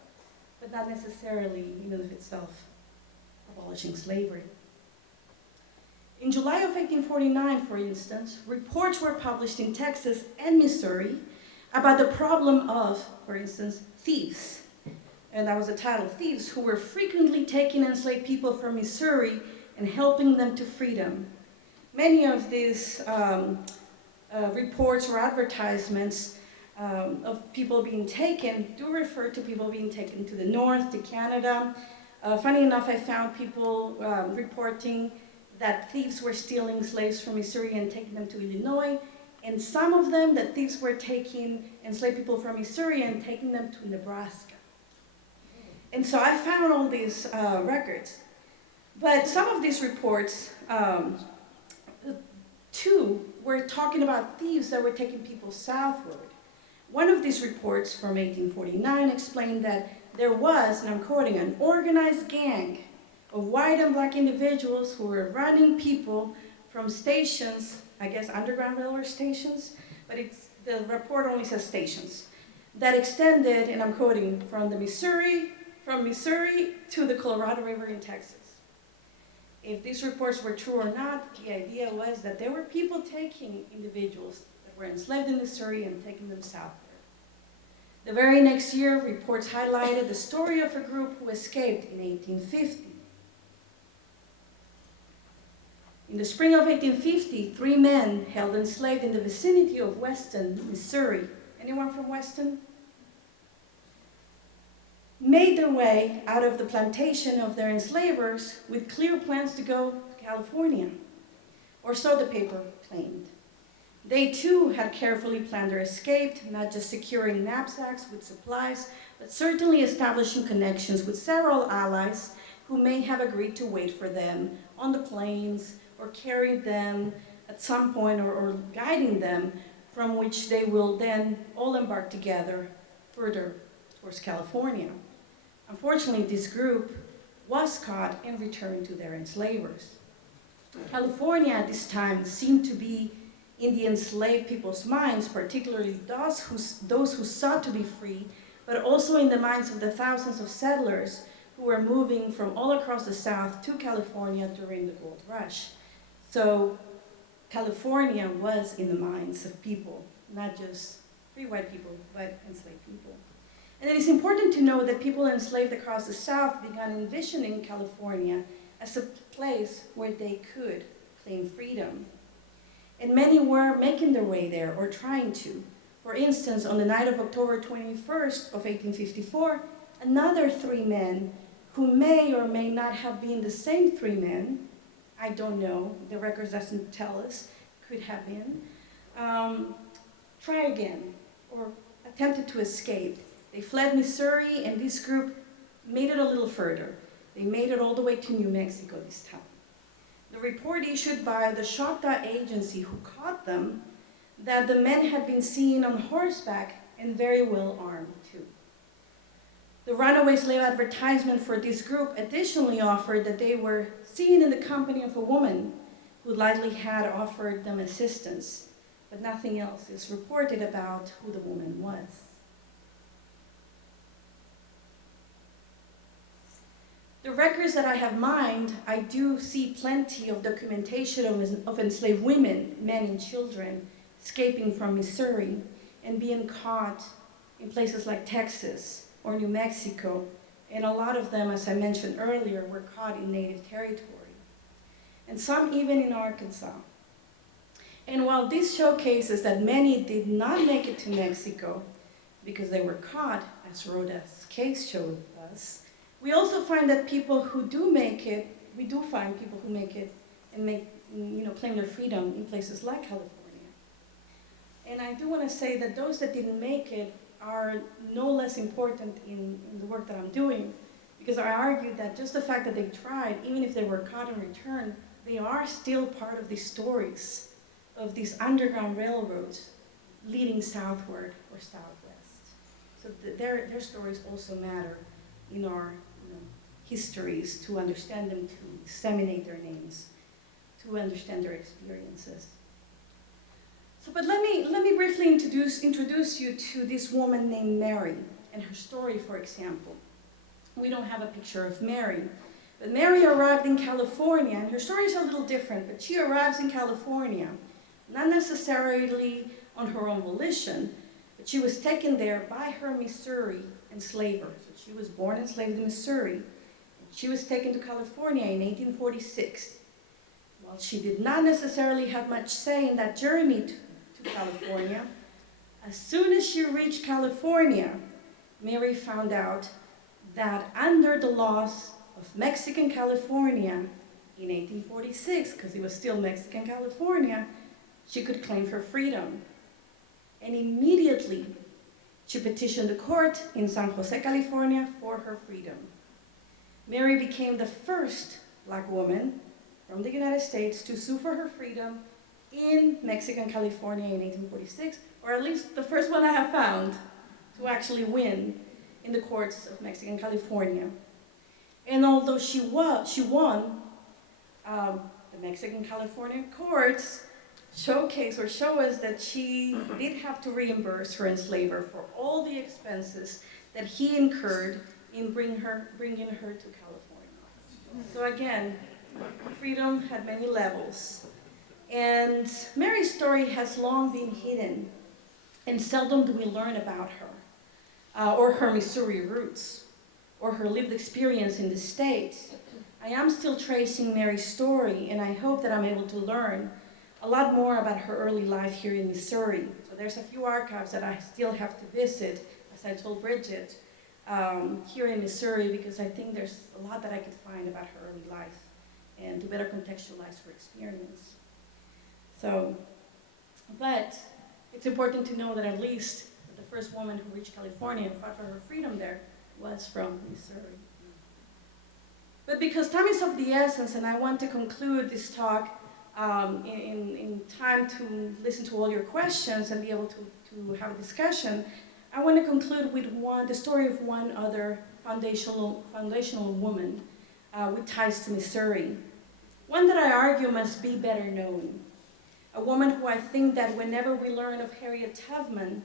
but not necessarily in and of itself abolishing slavery. In July of 1849, for instance, reports were published in Texas and Missouri about the problem of, for instance, thieves. And that was the title, thieves who were frequently taking enslaved people from Missouri and helping them to freedom. Many of these reports or advertisements of people being taken do refer to people being taken to the north, to Canada. Funny enough, I found people reporting that thieves were stealing slaves from Missouri and taking them to Illinois, and some of them that thieves were taking enslaved people from Missouri and taking them to Nebraska. And so I found all these records. But some of these reports, too, were talking about thieves that were taking people southward. One of these reports from 1849 explained that there was, and I'm quoting, an organized gang of white and black individuals who were running people from stations, I guess underground railroad stations, but the report only says stations, that extended, and I'm quoting, from Missouri to the Colorado River in Texas. If these reports were true or not, the idea was that there were people taking individuals that were enslaved in Missouri and taking them southward. The very next year, reports highlighted the story of a group who escaped in 1850. In the spring of 1850, 3 men held enslaved in the vicinity of Weston, Missouri. Anyone from Weston? Made their way out of the plantation of their enslavers with clear plans to go to California, or so the paper claimed. They too had carefully planned their escape, not just securing knapsacks with supplies, but certainly establishing connections with several allies who may have agreed to wait for them on the plains or carry them at some point or guiding them, from which they will then all embark together further towards California. Unfortunately, this group was caught and returned to their enslavers. California at this time seemed to be in the enslaved people's minds, particularly those who sought to be free, but also in the minds of the thousands of settlers who were moving from all across the South to California during the gold rush. So California was in the minds of people, not just free white people, but enslaved people. And it is important to know that people enslaved across the South began envisioning California as a place where they could claim freedom. And many were making their way there, or trying to. For instance, on the night of October 21st of 1854, another 3 men, who may or may not have been the same 3 men, I don't know, the records doesn't tell us, could have been, try again, or attempted to escape. They fled Missouri, and this group made it a little further. They made it all the way to New Mexico this time. The report issued by the Choctaw agency who caught them, that the men had been seen on horseback and very well armed too. The runaway slave advertisement for this group additionally offered that they were seen in the company of a woman who likely had offered them assistance, but nothing else is reported about who the woman was. The records that I have mined, I do see plenty of documentation of enslaved women, men and children escaping from Missouri and being caught in places like Texas or New Mexico, and a lot of them, as I mentioned earlier, were caught in native territory, and some even in Arkansas. And while this showcases that many did not make it to Mexico because they were caught, as Roda's case showed us, we also find that people who do make it, we do find people who make it and claim their freedom in places like California. And I do want to say that those that didn't make it are no less important in the work that I'm doing, because I argue that just the fact that they tried, even if they were caught and returned, they are still part of these stories of these underground railroads leading southward or southwest. So their stories also matter in our histories, to understand them, to disseminate their names, to understand their experiences. So, but let me briefly introduce you to this woman named Mary and her story, for example. We don't have a picture of Mary, but Mary arrived in California, and her story is a little different, but she arrives in California, not necessarily on her own volition, but she was taken there by her Missouri enslaver. So she was born enslaved in Missouri. She was taken to California in 1846. While she did not necessarily have much say in that journey to California, as soon as she reached California, Mary found out that under the laws of Mexican California in 1846, because it was still Mexican California, she could claim her freedom. And immediately, she petitioned the court in San Jose, California for her freedom. Mary became the first Black woman from the United States to sue for her freedom in Mexican California in 1846, or at least the first one I have found to actually win in the courts of Mexican California. And although she won, the Mexican California courts show us that she did have to reimburse her enslaver for all the expenses that he incurred in bringing her to California. So again, freedom had many levels. And Mary's story has long been hidden, and seldom do we learn about her, or her Missouri roots, or her lived experience in the state. I am still tracing Mary's story, and I hope that I'm able to learn a lot more about her early life here in Missouri. So there's a few archives that I still have to visit, as I told Bridget, here in Missouri, because I think there's a lot that I could find about her early life and to better contextualize her experience. So, but it's important to know that at least the first woman who reached California and fought for her freedom there was from Missouri. But because time is of the essence, and I want to conclude this talk in time to listen to all your questions and be able to have a discussion, I want to conclude with the story of one other foundational woman with ties to Missouri. One that I argue must be better known. A woman who I think that whenever we learn of Harriet Tubman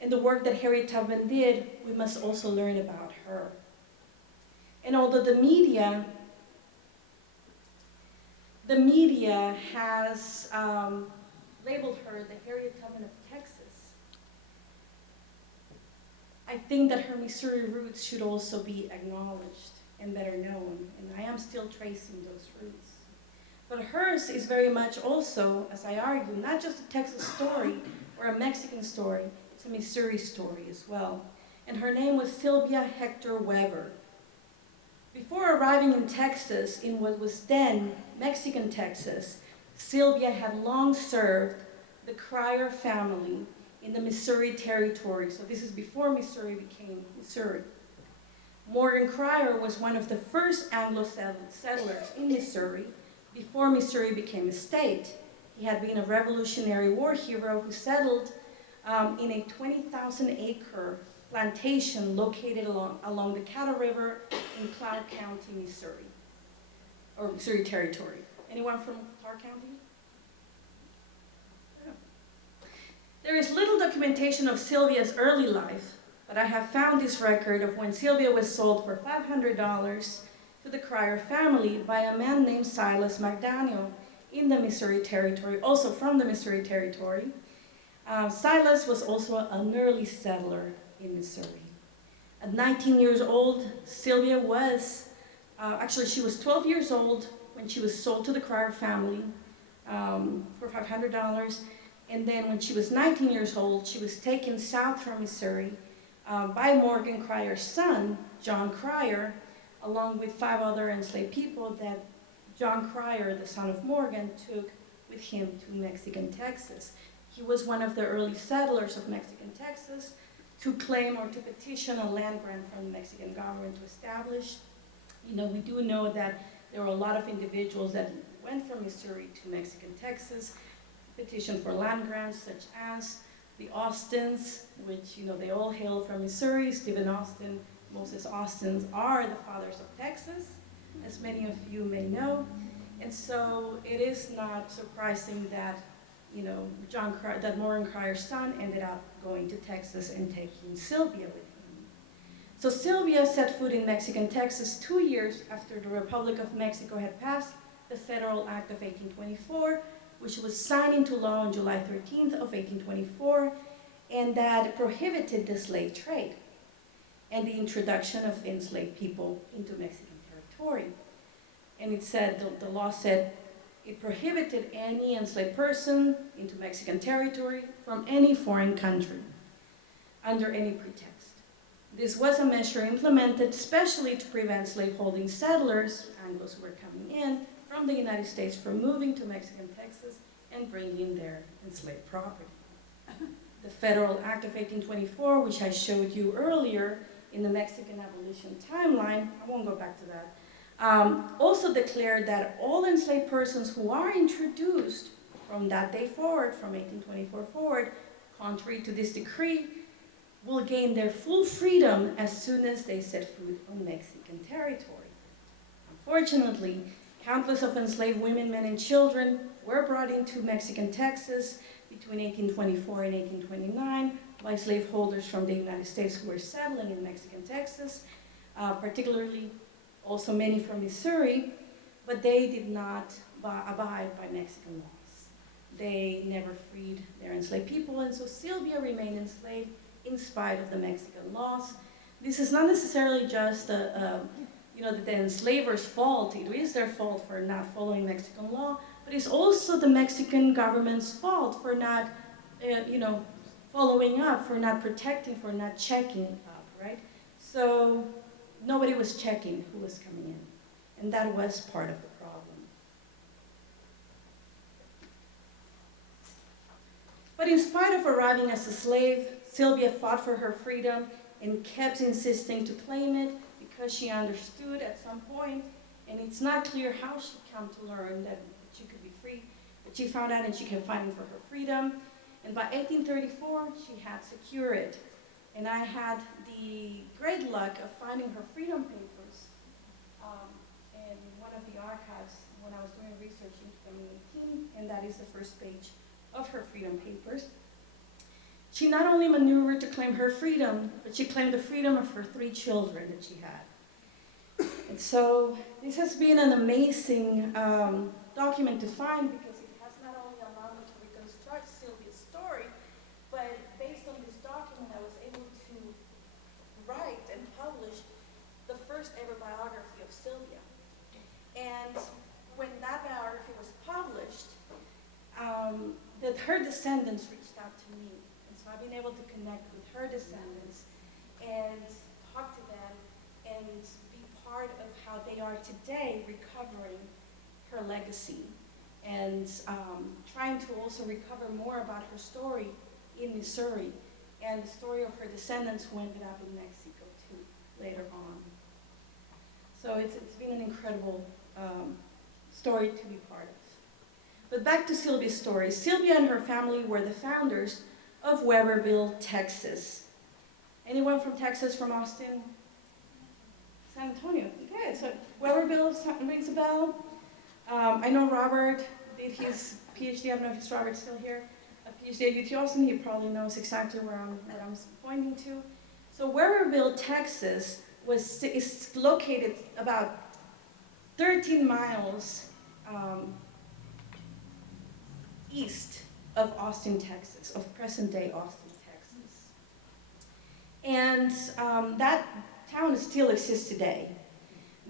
and the work that Harriet Tubman did, we must also learn about her. And although the media has labeled her the Harriet Tubman of Texas, I think that her Missouri roots should also be acknowledged and better known, and I am still tracing those roots. But hers is very much also, as I argue, not just a Texas story or a Mexican story, it's a Missouri story as well. And her name was Sylvia Hector Weber. Before arriving in Texas, in what was then Mexican Texas, Sylvia had long served the Cryer family in the Missouri Territory. So this is before Missouri became Missouri. Morgan Cryer was one of the first Anglo settlers in Missouri before Missouri became a state. He had been a Revolutionary War hero who settled in a 20,000-acre plantation located along the Caddo River in Clark County, Missouri, or Missouri Territory. Anyone from Clark County? Yeah. There is little documentation of Sylvia's early life, but I have found this record of when Sylvia was sold for $500 to the Cryer family by a man named Silas McDaniel in the Missouri Territory, also from the Missouri Territory. Silas was also an early settler in Missouri. At 19 years old, Sylvia was, actually she was 12 years old when she was sold to the Cryer family for $500. And then when she was 19 years old, she was taken south from Missouri by Morgan Cryer's son, John Cryer, along with 5 other enslaved people that John Cryer, the son of Morgan, took with him to Mexican Texas. He was one of the early settlers of Mexican Texas to claim or to petition a land grant from the Mexican government to establish. You know, we do know that there were a lot of individuals that went from Missouri to Mexican Texas, petitioned for land grants, such as the Austins, which, you know, they all hail from Missouri. Stephen Austin, Moses Austins are the fathers of Texas, as many of you may know. And so it is not surprising that, you know, that Morgan Cryer's son ended up going to Texas and taking Sylvia with him. So Sylvia set foot in Mexican Texas 2 years after the Republic of Mexico had passed the Federal Act of 1824, which was signed into law on July 13th of 1824, and that prohibited the slave trade and the introduction of enslaved people into Mexican territory. And it said, the law said, it prohibited any enslaved person into Mexican territory from any foreign country under any pretext. This was a measure implemented especially to prevent slaveholding settlers, Anglos who were coming in, from the United States from moving to Mexican Texas and bringing their enslaved property. The Federal Act of 1824, which I showed you earlier in the Mexican abolition timeline, I won't go back to that, also declared that all enslaved persons who are introduced from that day forward, from 1824 forward, contrary to this decree, will gain their full freedom as soon as they set foot on Mexican territory. Unfortunately, countless of enslaved women, men, and children were brought into Mexican Texas between 1824 and 1829 by slaveholders from the United States who were settling in Mexican Texas, particularly also many from Missouri, but they did not abide by Mexican laws. They never freed their enslaved people, and so Sylvia remained enslaved in spite of the Mexican laws. This is not necessarily just the enslavers' fault. It is their fault for not following Mexican law, but it's also the Mexican government's fault for not, following up, for not protecting, for not checking up, right? So nobody was checking who was coming in, and that was part of the problem. But in spite of arriving as a slave, Sylvia fought for her freedom and kept insisting to claim it because she understood at some point, and it's not clear how she came to learn that she could be free, but she found out and she kept fighting for her freedom. And by 1834, she had secured it. And I had the great luck of finding her freedom papers in one of the archives when I was doing research in 2018, and that is the first page of her freedom papers. She not only maneuvered to claim her freedom, but she claimed the freedom of her 3 children that she had. And so this has been an amazing document to find because it has not only allowed me to reconstruct Sylvia's story, but based on this document I was able to write and publish the first ever biography of Sylvia. And when that biography was published, that her descendants reached out to me. And so I've been able to connect with her descendants and talk to them and be part of how they are today recovering her legacy and trying to also recover more about her story in Missouri and the story of her descendants who ended up in Mexico too later on. So it's been an incredible story to be part of. But back to Sylvia's story. Sylvia and her family were the founders of Weberville, Texas. Anyone from Texas, from Austin? San Antonio. Okay, so Weberville rings a bell. I know Robert did his PhD. I don't know if Robert's still here. A PhD at UT Austin. He probably knows exactly where I'm pointing to. So Weberville, Texas is located about 13 miles east of Austin, Texas, of present-day Austin, Texas. And that town still exists today.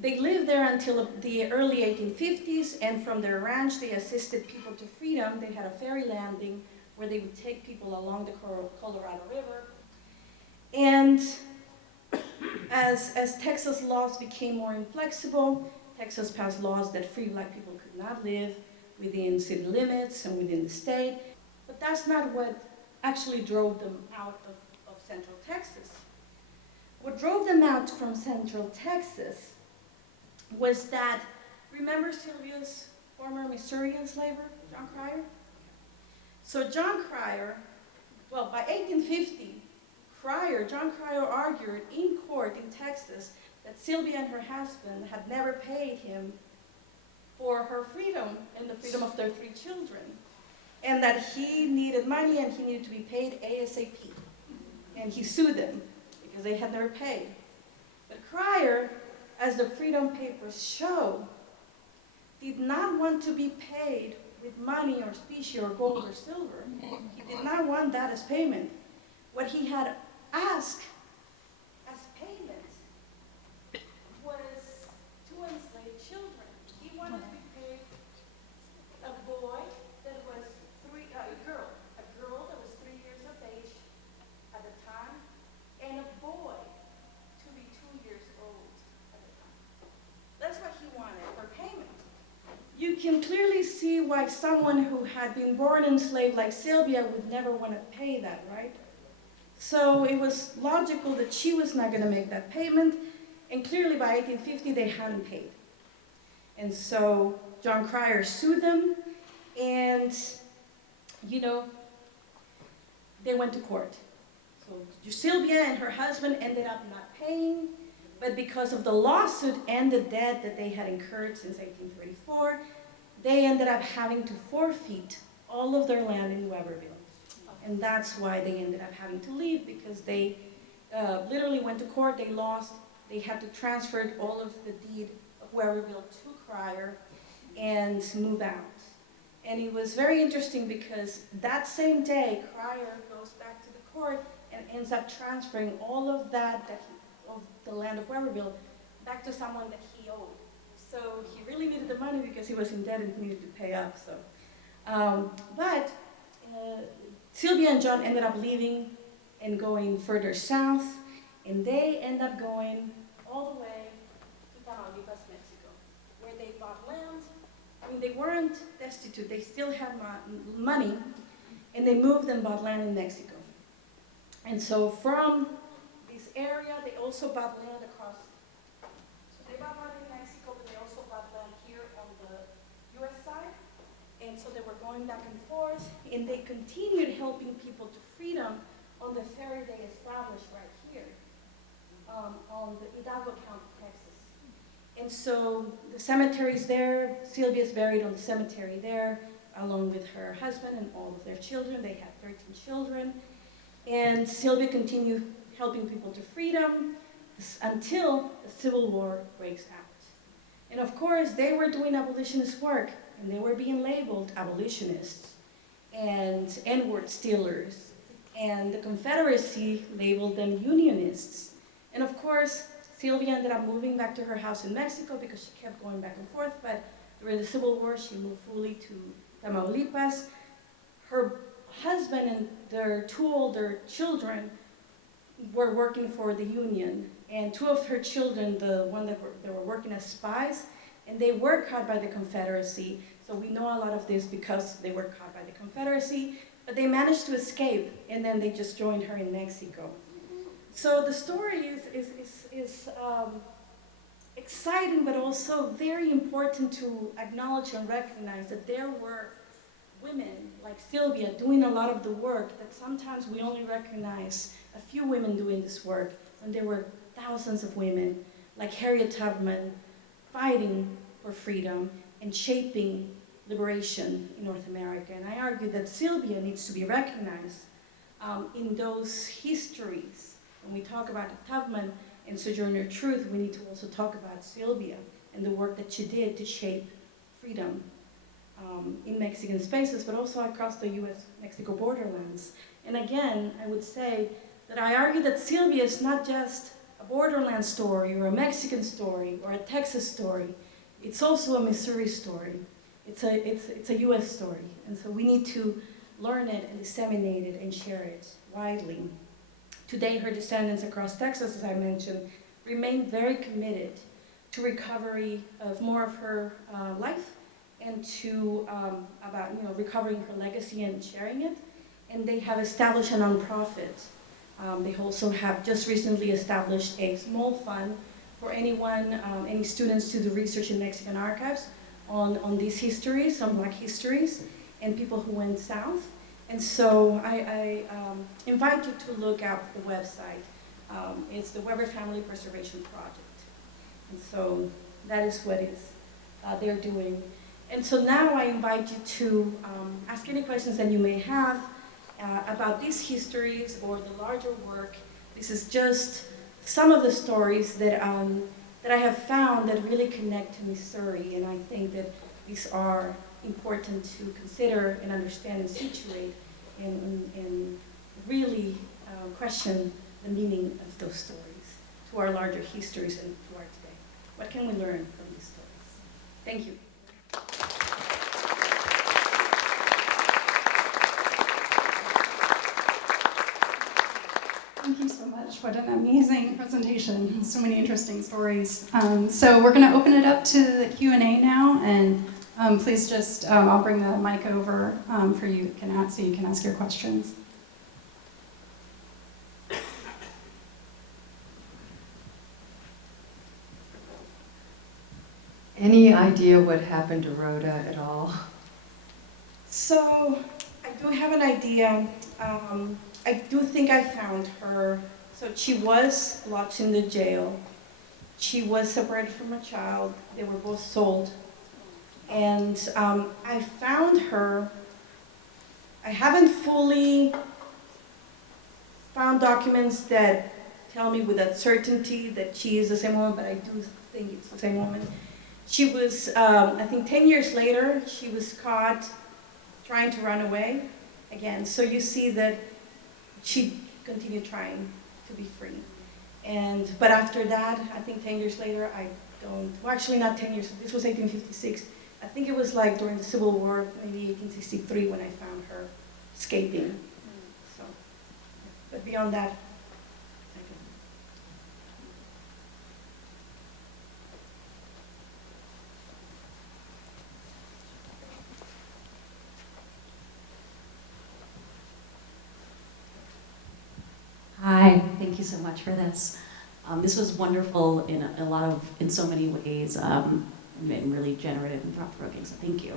They lived there until the early 1850s, and from their ranch they assisted people to freedom. They had a ferry landing where they would take people along the Colorado River. And as Texas laws became more inflexible, Texas passed laws that free black people could not live within city limits and within the state. But that's not what actually drove them out of Central Texas. What drove them out from Central Texas was that, remember Sylvia's former Missouri enslaver, John Cryer? So John Cryer, well, by 1850, John Cryer argued in court in Texas that Sylvia and her husband had never paid him for her freedom and the freedom of their 3 children, and that he needed money and he needed to be paid ASAP. And he sued them because they had never paid. But Cryer, as the Freedom Papers show, did not want to be paid with money or specie or gold or silver. He did not want that as payment. What he had asked as payment was 2 enslaved children. He wanted to be paid a boy that was a girl that was 3 years of age at the time, and a boy to be 2 years old at the time. That's what he wanted for payment. You can clearly see why someone who had been born enslaved like Sylvia would never want to pay that, right? So it was logical that she was not going to make that payment, and clearly by 1850 they hadn't paid. And so John Cryer sued them, and they went to court. So Sylvia and her husband ended up not paying, but because of the lawsuit and the debt that they had incurred since 1834, they ended up having to forfeit all of their land in Weberville. And that's why they ended up having to leave, because they literally went to court, they lost, they had to transfer all of the deed of Weberville to Cryer and move out. And it was very interesting because that same day, Cryer goes back to the court and ends up transferring all of of the land of Weberville back to someone that he owed. So he really needed the money because he was in debt and he needed to pay up. So, Sylvia and John ended up leaving and going further south, and they end up going all the way to Tamaulipas, Mexico, where they bought land. I mean, they weren't destitute, they still had money, and they moved and bought land in Mexico. And so from this area, they also bought land across. So they bought land in Mexico, but they also bought land here on the US side. And so they were going back and forth, and they continued helping people to freedom on the ferry they established right here, on the Hidalgo County, Texas. And so the cemetery's there. Sylvia's buried on the cemetery there, along with her husband and all of their children. They had 13 children. And Sylvia continued helping people to freedom until the Civil War breaks out. And of course, they were doing abolitionist work, and they were being labeled abolitionists and N-word stealers, and the Confederacy labeled them unionists. And of course, Sylvia ended up moving back to her house in Mexico because she kept going back and forth, but during the Civil War, she moved fully to Tamaulipas. Her husband and their 2 older children were working for the Union, and 2 of her children, the one that were working as spies, and they were caught by the Confederacy. So we know a lot of this because they were caught by the Confederacy, but they managed to escape, and then they just joined her in Mexico. So the story is exciting, but also very important to acknowledge and recognize that there were women like Sylvia doing a lot of the work that sometimes we only recognize a few women doing this work, when there were thousands of women like Harriet Tubman fighting for freedom and shaping liberation in North America. And I argue that Sylvia needs to be recognized in those histories. When we talk about Tubman and Sojourner Truth, we need to also talk about Sylvia and the work that she did to shape freedom in Mexican spaces, but also across the US-Mexico borderlands. And again, I would say that I argue that Sylvia is not just a Borderlands story or a Mexican story or a Texas story. It's also a Missouri story. It's a US story. And so we need to learn it and disseminate it and share it widely. Today, her descendants across Texas, as I mentioned, remain very committed to recovery of more of her life and to about recovering her legacy and sharing it. And they have established a nonprofit. They also have just recently established a small fund for anyone, any students to do research in Mexican archives on these histories, on Black histories, and people who went south. And so I invite you to look up the website. It's the Weber Family Preservation Project. And so that is what they're doing. And so now I invite you to ask any questions that you may have about these histories or the larger work. This is just some of the stories that I have found that really connect to Missouri, and I think that these are important to consider and understand and situate and really question the meaning of those stories to our larger histories and to our today. What can we learn from these stories? Thank you. Thank you so much. What an amazing presentation. So many interesting stories. So we're going to open it up to the Q&A now, and please just, I'll bring the mic over for you so you can ask your questions. Any idea what happened to Rhoda at all? So I do have an idea. I do think I found her. So she was locked in the jail. She was separated from her child. They were both sold. And I found her. I haven't fully found documents that tell me with that certainty that she is the same woman, but I do think it's the same woman. She was, I think 10 years later, she was caught trying to run away again. So you see that she continued trying to be free. But after that, I think 10 years later, well actually not 10 years, this was 1856. I think it was like during the Civil War, maybe 1863 when I found her escaping. So, but beyond that, I don't. Hi, thank you so much for this. This was wonderful in so many ways, and really generative and thought-provoking, so thank you.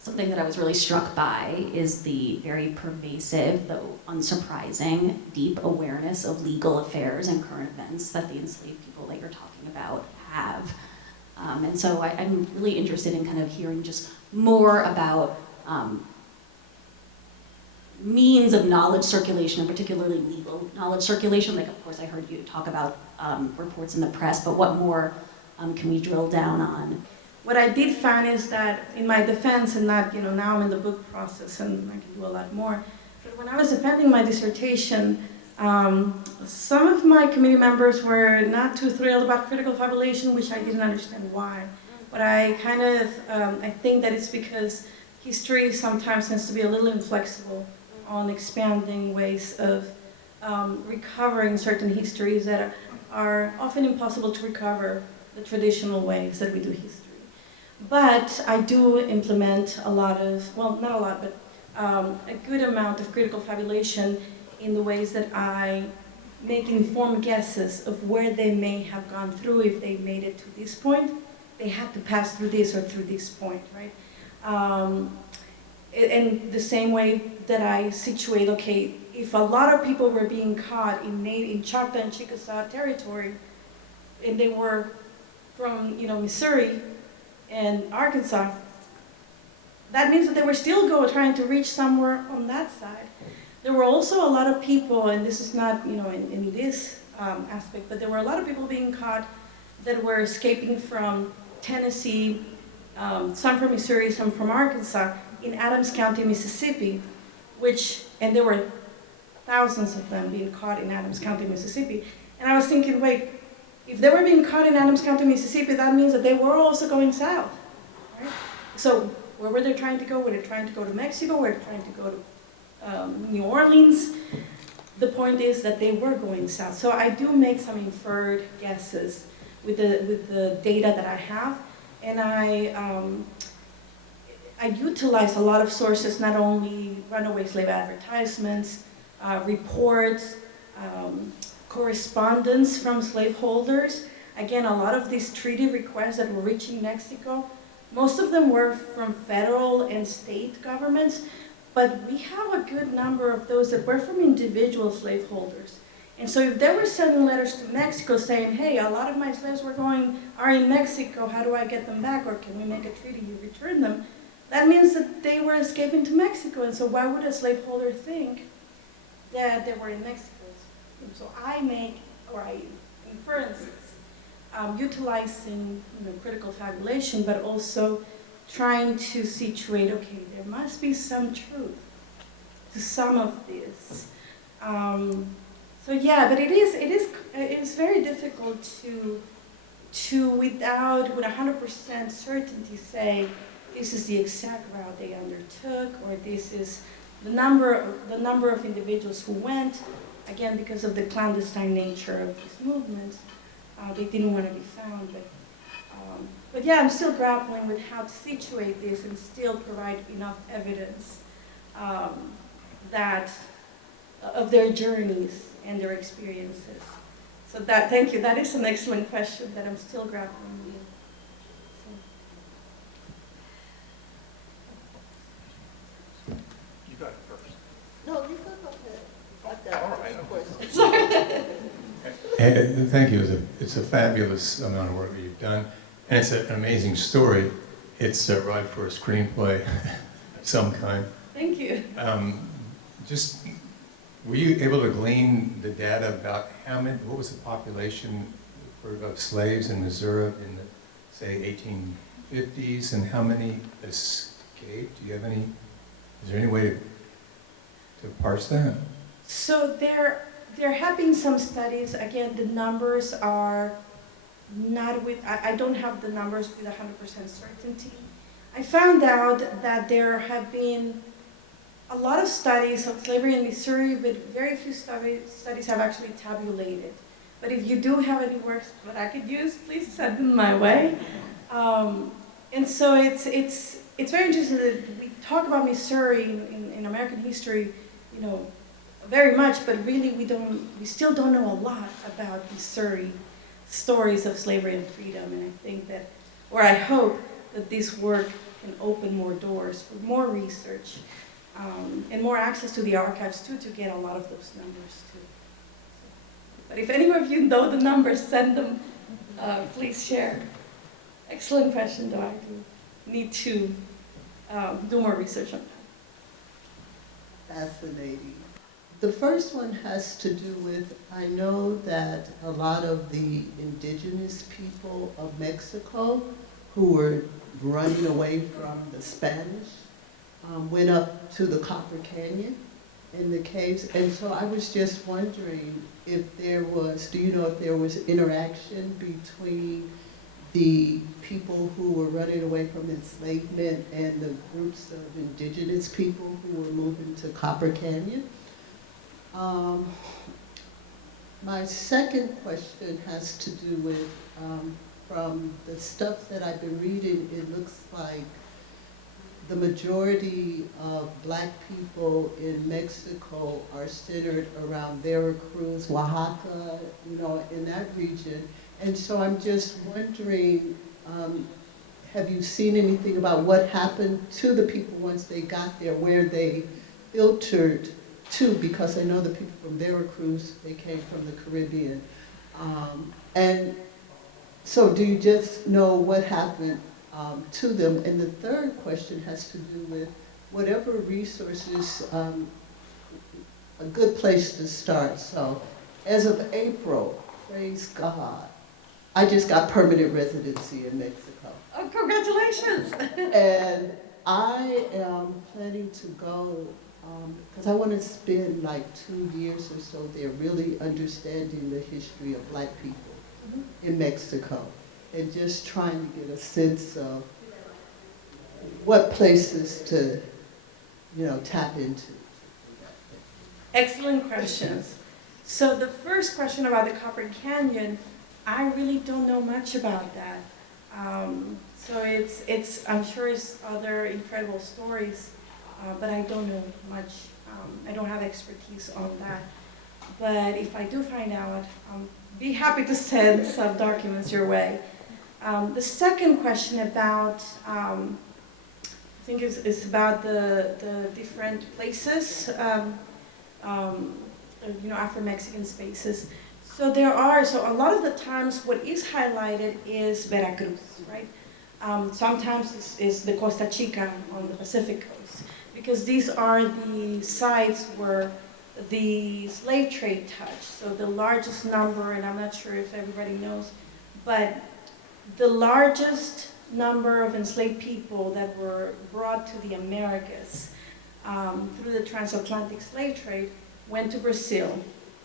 Something that I was really struck by is the very pervasive, though unsurprising, deep awareness of legal affairs and current events that the enslaved people that you're talking about have. And so I'm really interested in kind of hearing just more about means of knowledge circulation, and particularly legal knowledge circulation. Like, of course, I heard you talk about reports in the press, but what more can we drill down on? What I did find is that in my defense, and that, now I'm in the book process and I can do a lot more, but when I was defending my dissertation, some of my committee members were not too thrilled about critical fabulation, which I didn't understand why. But I kind of, I think that it's because history sometimes tends to be a little inflexible on expanding ways of recovering certain histories that are often impossible to recover the traditional ways that we do history. But I do implement a lot of, well, not a lot, but a good amount of critical fabulation in the ways that I make informed guesses of where they may have gone through if they made it to this point. They had to pass through this or through this point, right? In the same way that I situate, okay, if a lot of people were being caught in Choctaw and Chickasaw territory, and they were from, Missouri and Arkansas, that means that they were still trying to reach somewhere on that side. There were also a lot of people, and this is not, in this aspect, but there were a lot of people being caught that were escaping from Tennessee, some from Missouri, some from Arkansas, in Adams County, Mississippi, and there were thousands of them being caught in Adams County, Mississippi. And I was thinking, wait, if they were being caught in Adams County, Mississippi, that means that they were also going south, right? So where were they trying to go? Were they trying to go to Mexico? Were they trying to go to New Orleans? The point is that they were going south. So I do make some inferred guesses with the data that I have, and I utilize a lot of sources, not only runaway slave advertisements, reports, correspondence from slaveholders. Again, a lot of these treaty requests that were reaching Mexico, most of them were from federal and state governments, but we have a good number of those that were from individual slaveholders. And so if they were sending letters to Mexico saying, hey, a lot of my slaves are in Mexico, how do I get them back? Or can we make a treaty, you return them? That means that they were escaping to Mexico. And so why would a slaveholder think that they were in Mexico? And so I inferences, utilizing critical tabulation, but also trying to situate, okay, there must be some truth to some of this. So yeah, but it is very difficult to with 100% certainty say this is the exact route they undertook, or this is the number of individuals who went. Again, because of the clandestine nature of this movement, they didn't want to be found. But yeah, I'm still grappling with how to situate this and still provide enough evidence of their journeys and their experiences. So thank you. That is an excellent question that I'm still grappling with. You got it first. No, you go ahead. I've got All right, three questions. Thank you. It's a fabulous amount of work that you've done, and it's an amazing story. It's right for a screenplay of some kind. Thank you. Were you able to glean the data about what was the population of slaves in Missouri in the, say, 1850s, and how many escaped? Is there any way to parse that? So there have been some studies. Again, the numbers are not I don't have the numbers with 100% certainty. I found out that there have been a lot of studies of slavery in Missouri, but very few studies have actually tabulated. But if you do have any works that I could use, please send them my way. And so it's very interesting that we talk about Missouri in American history, very much, but really we still don't know a lot about Missouri stories of slavery and freedom. And I think that, or I hope that this work can open more doors for more research and more access to the archives too, to get a lot of those numbers too. But if any of you know the numbers, send them, please share. Excellent question, though. I do need to do more research on that. Fascinating. The first one has to do with, I know that a lot of the indigenous people of Mexico who were running away from the Spanish went up to the Copper Canyon in the caves. And so I was just wondering if there was interaction between the people who were running away from enslavement and the groups of indigenous people who were moving to Copper Canyon. My second question has to do with, from the stuff that I've been reading, it looks like the majority of Black people in Mexico are centered around Veracruz, Oaxaca, in that region. And so I'm just wondering, have you seen anything about what happened to the people once they got there, where they filtered to? Because I know the people from Veracruz, they came from the Caribbean. And so do you just know what happened to them? And the third question has to do with whatever resources, a good place to start. So as of April, praise God, I just got permanent residency in Mexico. Oh, congratulations! And I am planning to go because I want to spend like 2 years or so there really understanding the history of Black people in Mexico and just trying to get a sense of what places to, tap into. Excellent questions. So the first question about the Copper Canyon, I really don't know much about that. So I'm sure it's other incredible stories, but I don't know much. I don't have expertise on that. But if I do find out, I'll be happy to send some documents your way. The second question about, I think it's about the different places, Afro-Mexican spaces. So a lot of the times what is highlighted is Veracruz, right? Sometimes it's the Costa Chica on the Pacific coast, because these are the sites where the slave trade touched. So the largest number, and I'm not sure if everybody knows, but the largest number of enslaved people that were brought to the Americas through the transatlantic slave trade went to Brazil.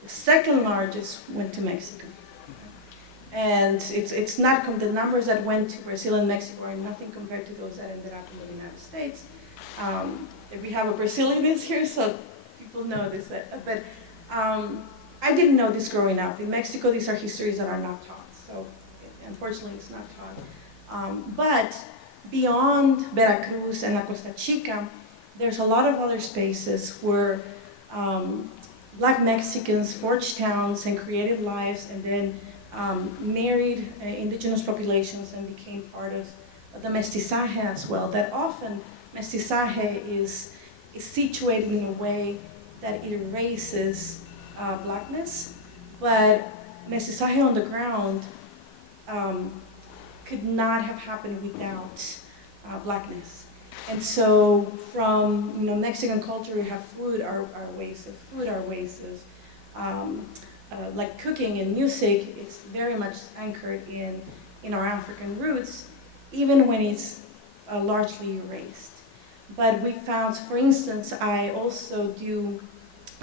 The second largest went to Mexico. And it's not, the numbers that went to Brazil and Mexico are nothing compared to those that ended up in the United States. If we have a Brazilian is here, so people know this, but I didn't know this growing up. In Mexico, these are histories that are not taught, so unfortunately it's not taught. But beyond Veracruz and La Costa Chica, there's a lot of other spaces where Black Mexicans forged towns and created lives, and then married indigenous populations and became part of the mestizaje as well. That often mestizaje is situated in a way that it erases Blackness, but mestizaje on the ground could not have happened without Blackness. And so from Mexican culture, we have food, our ways of food, our ways of like cooking and music. It's very much anchored in our African roots, even when it's largely erased. But we found, for instance, I've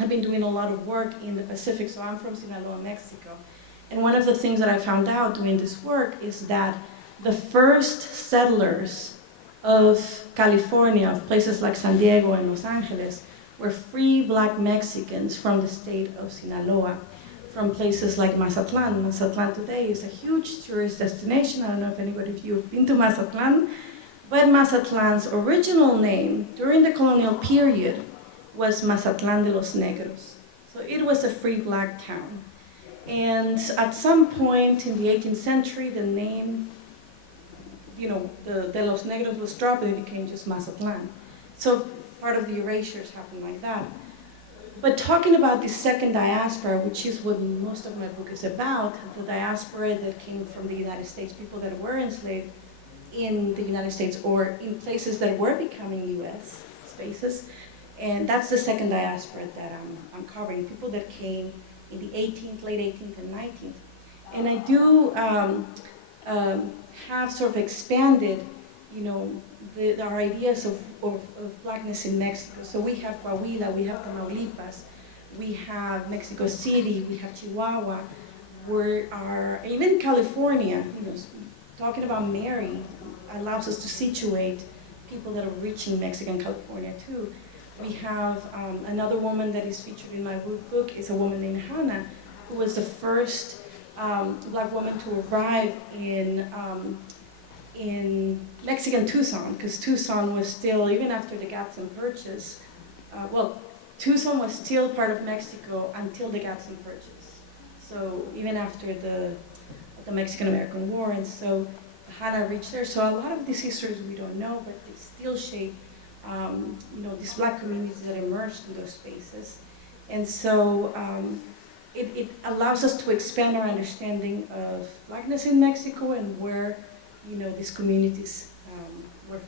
been doing a lot of work in the Pacific, so I'm from Sinaloa, Mexico. And one of the things that I found out doing this work is that the first settlers of California, of places like San Diego and Los Angeles, were free Black Mexicans from the state of Sinaloa, from places like Mazatlan. Mazatlan today is a huge tourist destination. I don't know if anybody of you have been to Mazatlan, but Mazatlan's original name during the colonial period was Mazatlan de los Negros. So it was a free Black town. And at some point in the 18th century, the name, the de los Negros was dropped and it became just Mazatlan. So part of the erasures happened like that. But talking about the second diaspora, which is what most of my book is about, the diaspora that came from the United States, people that were enslaved in the United States or in places that were becoming US spaces. And that's the second diaspora that I'm covering, people that came in the 18th, late 18th and 19th. And I do have sort of expanded, our ideas of Blackness in Mexico. So we have Coahuila, we have Tamaulipas, we have Mexico City, we have Chihuahua, even California, talking about Mary allows us to situate people that are reaching Mexican California too. We have another woman that is featured in my book is a woman named Hannah, who was the first Black woman to arrive in Mexican Tucson, because Tucson was still, even after the Gadsden Purchase, Tucson was still part of Mexico until the Gadsden Purchase. So even after the Mexican-American War, and so Hannah reached there. So a lot of these histories we don't know, but they still shape these Black communities that emerged in those spaces. And so it allows us to expand our understanding of Blackness in Mexico and where these communities were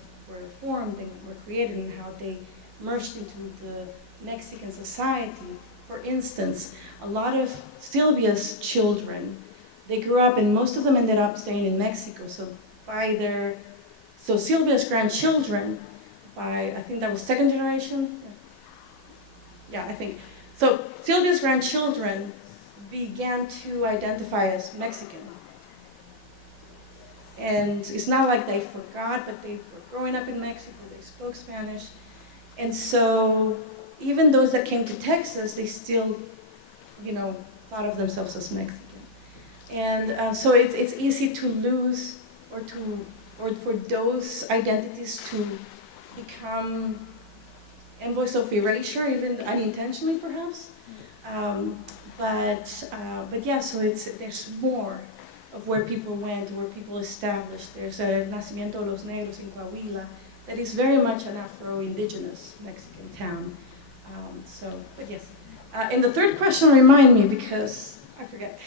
formed and were created and how they merged into the Mexican society. For instance, a lot of Sylvia's children, they grew up and most of them ended up staying in Mexico. So Sylvia's grandchildren, I think that was second generation, yeah, I think. So Sylvia's grandchildren began to identify as Mexican. And it's not like they forgot, but they were growing up in Mexico, they spoke Spanish. And so even those that came to Texas, they still, thought of themselves as Mexican. And so it's easy to lose or for those identities to become envoys of erasure, even unintentionally perhaps. But yeah, so there's more of where people went, where people established. There's a Nacimiento de los Negros in Coahuila that is very much an Afro-Indigenous Mexican town. But yes. And the third question, remind me because I forget.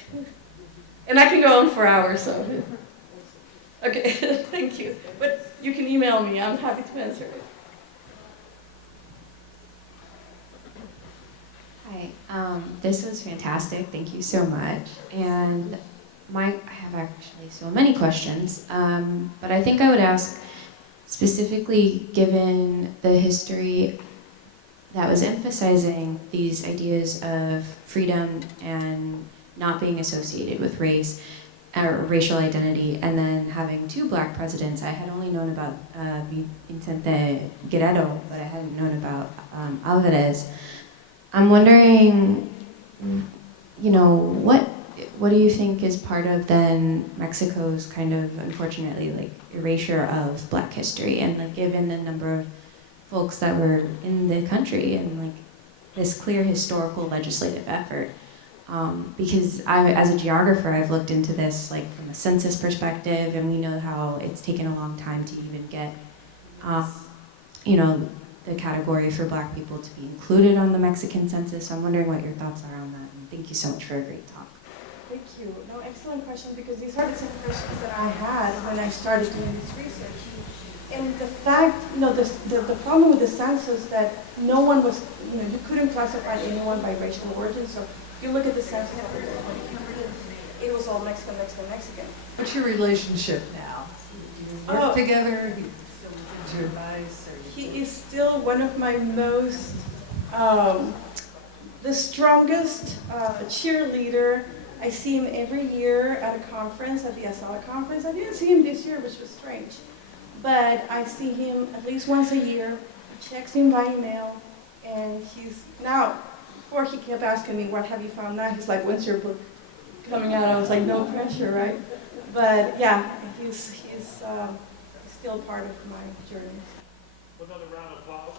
And I can go on for hours, so. Okay, thank you. But you can email me, I'm happy to answer it. Hi, this was fantastic. Thank you so much. And I have actually so many questions, but I think I would ask specifically, given the history that was emphasizing these ideas of freedom and not being associated with race or racial identity, and then having 2 Black presidents. I had only known about Vicente Guerrero, but I hadn't known about Alvarez. I'm wondering, what do you think is part of then Mexico's kind of, unfortunately, like erasure of Black history, and like given the number of folks that were in the country and like this clear historical legislative effort? Because as a geographer, I've looked into this like from a census perspective, and we know how it's taken a long time to even get, the category for Black people to be included on the Mexican census. So I'm wondering what your thoughts are on that. And thank you so much for a great talk. Thank you. No, excellent question, because these are the same questions that I had when I started doing this research. And the fact, the problem with the census that no one was, you couldn't classify anyone by racial origin. So if you look at the census of the 2015, it was all Mexican, Mexican, Mexican. What's your relationship now? Do you work together? Do you still give your advice? He is still one of my most, the strongest cheerleader. I see him every year at a conference, at the Asala conference. I didn't see him this year, which was strange. But I see him at least once a year. He checks him by email, and he's, now, before he kept asking me, what have you found now? He's like, when's your book coming out? I was like, no pressure, right? But yeah, he's still part of my journey. Another round of applause.